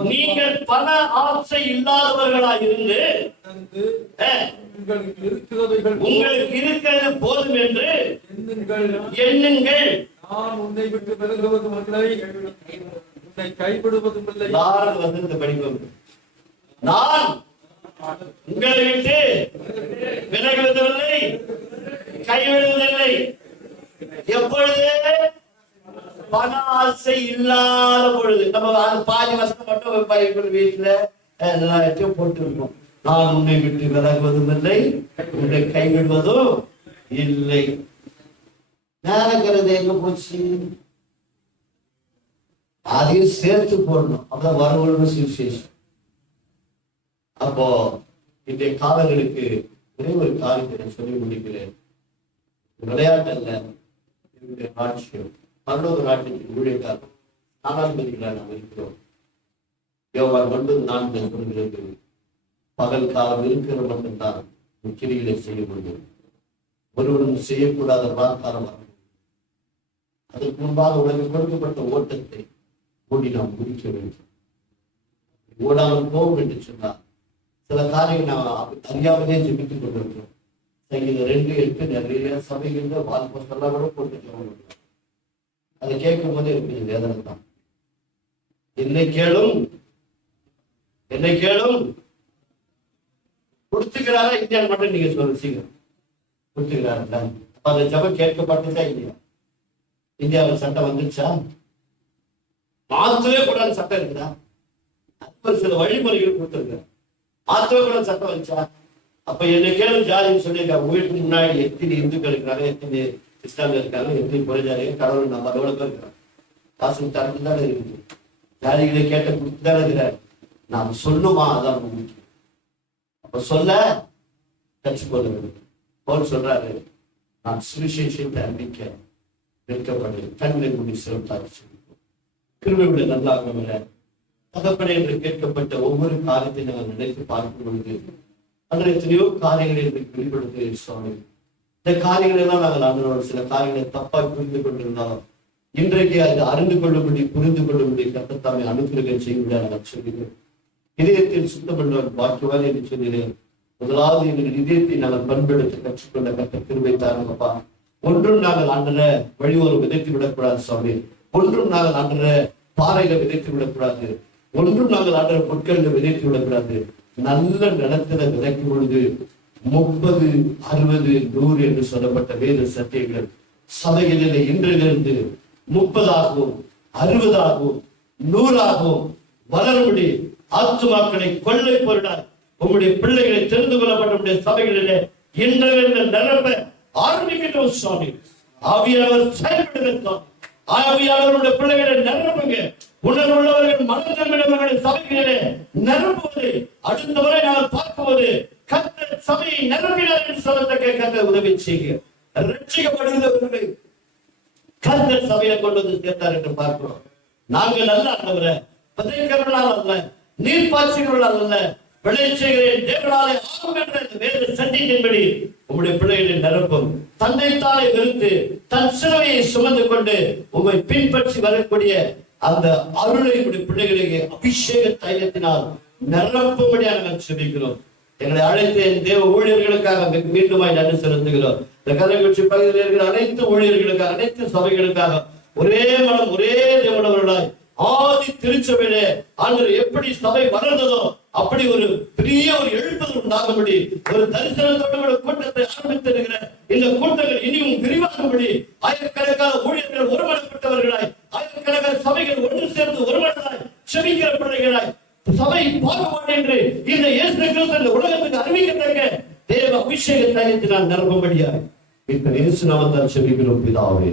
நீங்கள் பண ஆசை இல்லாதவர்களாக இருந்து உங்களுக்கு இருக்கிறது போதும் என்று எண்ணுங்கள். நான் உன்னை விட்டு விலகுவதும் இல்லை, உன்னை கைவிடுவதும் இல்லை. படிப்போம். நான் உங்களை விட்டு விலகுவதில்லை, கைவிடுவதில்லை. எப்பொழுது? பண ஆசை இல்லாத பொழுது. நம்ம அது பாதி வசனம் மட்டும் வீட்டுல எல்லாத்தையும் போட்டுருக்கோம். நான் உன்னை விட்டு விலகுவதும் இல்லை, உன்னை கைவிடுவதும் இல்லை. நேரங்கிறது எங்க போச்சு? அதையும் சேர்த்து போடணும். அப்பதான் வரவழைப்பு சுவிசேஷம். அப்போ இன்றைய காலங்களுக்கு ஒரே ஒரு காரியத்தை சொல்லி முடிக்கிறேன். விளையாட்டு அல்ல, என்னுடைய ராட்சியம். பரலோக நாட்டுக்கு ஊழியக்காரர் நானாதிபதிகளாக நாம் இருக்கிறோம். யோவான் 9:4 சொல்கிறது, பகல் காலம் இருக்கிற மட்டும்தான் கிரிகளை செய்ய முடியும், ஒருவரும் செய்யக்கூடாத பிரார்த்தனை. அதற்கு முன்பாக உனக்கு கொடுக்கப்பட்ட ஓட்டத்தை ஓடி நாம் முடிக்க வேண்டும். ஓடாமல் போகும் என்று சொன்னார். சில காரியங்கள் நாம் அறியாமலே ஜெபித்துக் கொண்டிருக்கிறோம். சங்கீதம் 2:8 நிறைய சபைகள்ல வால்போஸ்டெல்லாம் கூட போட்டு அதை கேட்கும் போது எனக்கு வேதனை தான். என்னை கேளும் கொடுத்துக்கிறாரா இந்தியா மட்டும் நீங்க சொல்ல சீக்கிரம் கொடுத்துக்கிறாரு. அந்த ஜபம் கேட்கப்பட்டுச்சா இல்லையா? இந்தியாவில் சட்டம் வந்துருச்சா? மாத்தவே கூடாது சட்டம் இருக்குதா? ஒரு சில வழிமுறைகள் கொடுத்துருக்க. மாத்தவே கூட சட்டம் வந்துச்சா? அப்ப என்னை கேளும் ஜாதின்னு சொல்லியிருக்காங்க. வீட்டுக்கு முன்னாடி எத்தனை இந்துக்கள் இருக்கிறாங்க, எத்தனை இஸ்லாமிய இருக்காங்க, எத்தனை புரஜாரிகள், கடவுள் நம்ம அதோட பேர் இருக்கிறோம். காசு தரத்து தானே இருக்குது. ஜாதிகளை கேட்ட கொடுத்துதானே இருக்கிறார். நாம் சொல்லுமா? அதான் முக்கியம். அப்ப சொல்ல கற்றுக்கொள்ள வேண்டும். போல் சொல்றாரு, நான் சுவிசேஷத்தை அறிவிக்க நிற்கப்பட்டது கண்களை மூடி சிறப்பாக கிருபையுள்ள நல்லாக தகப்பனே என்று கேட்கப்பட்ட ஒவ்வொரு காரியத்தை நாங்கள் நினைத்து பார்க்கும் பொழுது அன்று எத்தனையோ காரியங்களை வெளிப்படுத்துகிறேன் சுவாமி. இந்த காரியங்கள் எல்லாம் நாங்கள் அன்றோட சில காரியங்களை தப்பாய் புரிந்து கொண்டிருந்தாலும் இன்றைக்கு அதை அறிந்து கொள்ளும்படி புரிந்து கொள்ளும்படி கர்த்தத்தாமை அனுகிரகம் செய்ய நாங்கள் சொல்கிறேன். இதயத்தில் சுத்தம் பண்ணுவார் பாக்கியவான் என்று சொல்கிறேன். முதலாவது எங்கள் இதயத்தை நாங்கள் பண்பெடுத்து கற்றுக்கொண்ட கர்த்தர் கிருபை தாருங்கப்பா. ஒன்றும் நாங்கள் ஆண்டன வழியோரம் விதைத்து விடக்கூடாது சுவாமி. ஒன்றும் நாங்கள் ஆண்டன பாறையில விதைத்து விடக்கூடாது. ஒன்றும் நாங்கள் ஆண்டன பொருட்களில் விதைத்து விடக்கூடாது. நல்ல நிலத்துல விதைக்கும் பொழுது 30, 60, 100 என்று சொல்லப்பட்ட வேத சத்தியங்கள் சபைகளில் இன்றிலிருந்து 30ஆகவும் 60ஆகவும் 100ஆகவும் வளரும்படி ஆத்துமாக்களை கொள்ளை பொருளார் உங்களுடைய பிள்ளைகளை தெரிந்து கொள்ளப்பட்ட சபைகளிலே இன்றைய நிரப்ப ஆரம்பிக்கிட்டோம் சுவாமி. ஆவியானவர் செயல்படுகிற ஆவியானவருடைய பிள்ளைகளை நிரப்புங்க. உணர்வுள்ளவர்கள் மனதமிழவர்கள் சபைகளிலே நிரப்புவது அடுத்த முறை நாங்கள் பார்க்குவது கர்த்தர் சபையை நிரப்பினார் என்று சொல்லத்தக்க கர்த்தர் உதவி செய்ய ரட்சிக்கப்படுகிறவர்களை கர்த்தர் சபையை கொண்டு வந்து சேர்த்தார் என்று பார்க்கிறோம். நாங்கள் அல்ல ஆண்டவரே, விதைக்கிறவர்களால் அல்ல, நீர் பாய்ச்சுகிறவர்களால் அல்ல, விளைச்செய்கிறேன் தேவனாலே ஆகும் என்ற இந்த வேத சத்தியத்தின்படி உங்களுடைய பிள்ளைகளை நிரப்பும். தன்னை தானே வெறுத்து தன் சிலுவையை சுமந்து கொண்டு உங்களை பின்பற்றி வரக்கூடிய அந்த அருளை உடைய பிள்ளைகளுக்கு அபிஷேக தைலத்தினால் நிரப்பும்படியாக நாங்கள் செபிக்கிறோம். எங்களை அழைத்த தேவ ஊழியர்களுக்காக மீண்டுமாய் நன்றி செலுத்துகிறோம். இந்த கள்ளக்குறிச்சி பகுதியில் இருக்கிற அனைத்து ஊழியர்களுக்காக, அனைத்து சபைகளுக்காக ஒரே மனம் ஒரே தேவனவர்களாய் ஆதி திருச்சபையிலே ஆண்டவர் எப்படி சபை வளர்ந்ததோ அப்படி ஒரு பெரிய ஒரு எழுப்புதல் உண்டாகும்படி, ஒரு தரிசனத்தோடு கூட்டத்தை ஆரம்பித்திருக்கிற இந்த கூட்டங்கள் இனியும் விரிவாகும்படி ஆயிரக்கணக்கான ஊழியர்கள் ஒருமனப்பட்டவர்களாய், ஆயிரக்கணக்கான சபைகள் ஒன்று சேர்ந்து ஒருமனதாய் செபிக்கிற பிள்ளைகளாய் சபை பாகுபாடு என்று இந்த இயேசு கிறிஸ்து இந்த உலகத்துக்கு அறிவிக்கத்தக்க தேவ அபிஷேக தைலத்தினால் நிரப்பும்படியாய் இப்ப இயேசு நாமத்தால் செபிக்கிறோம் பிதாவே.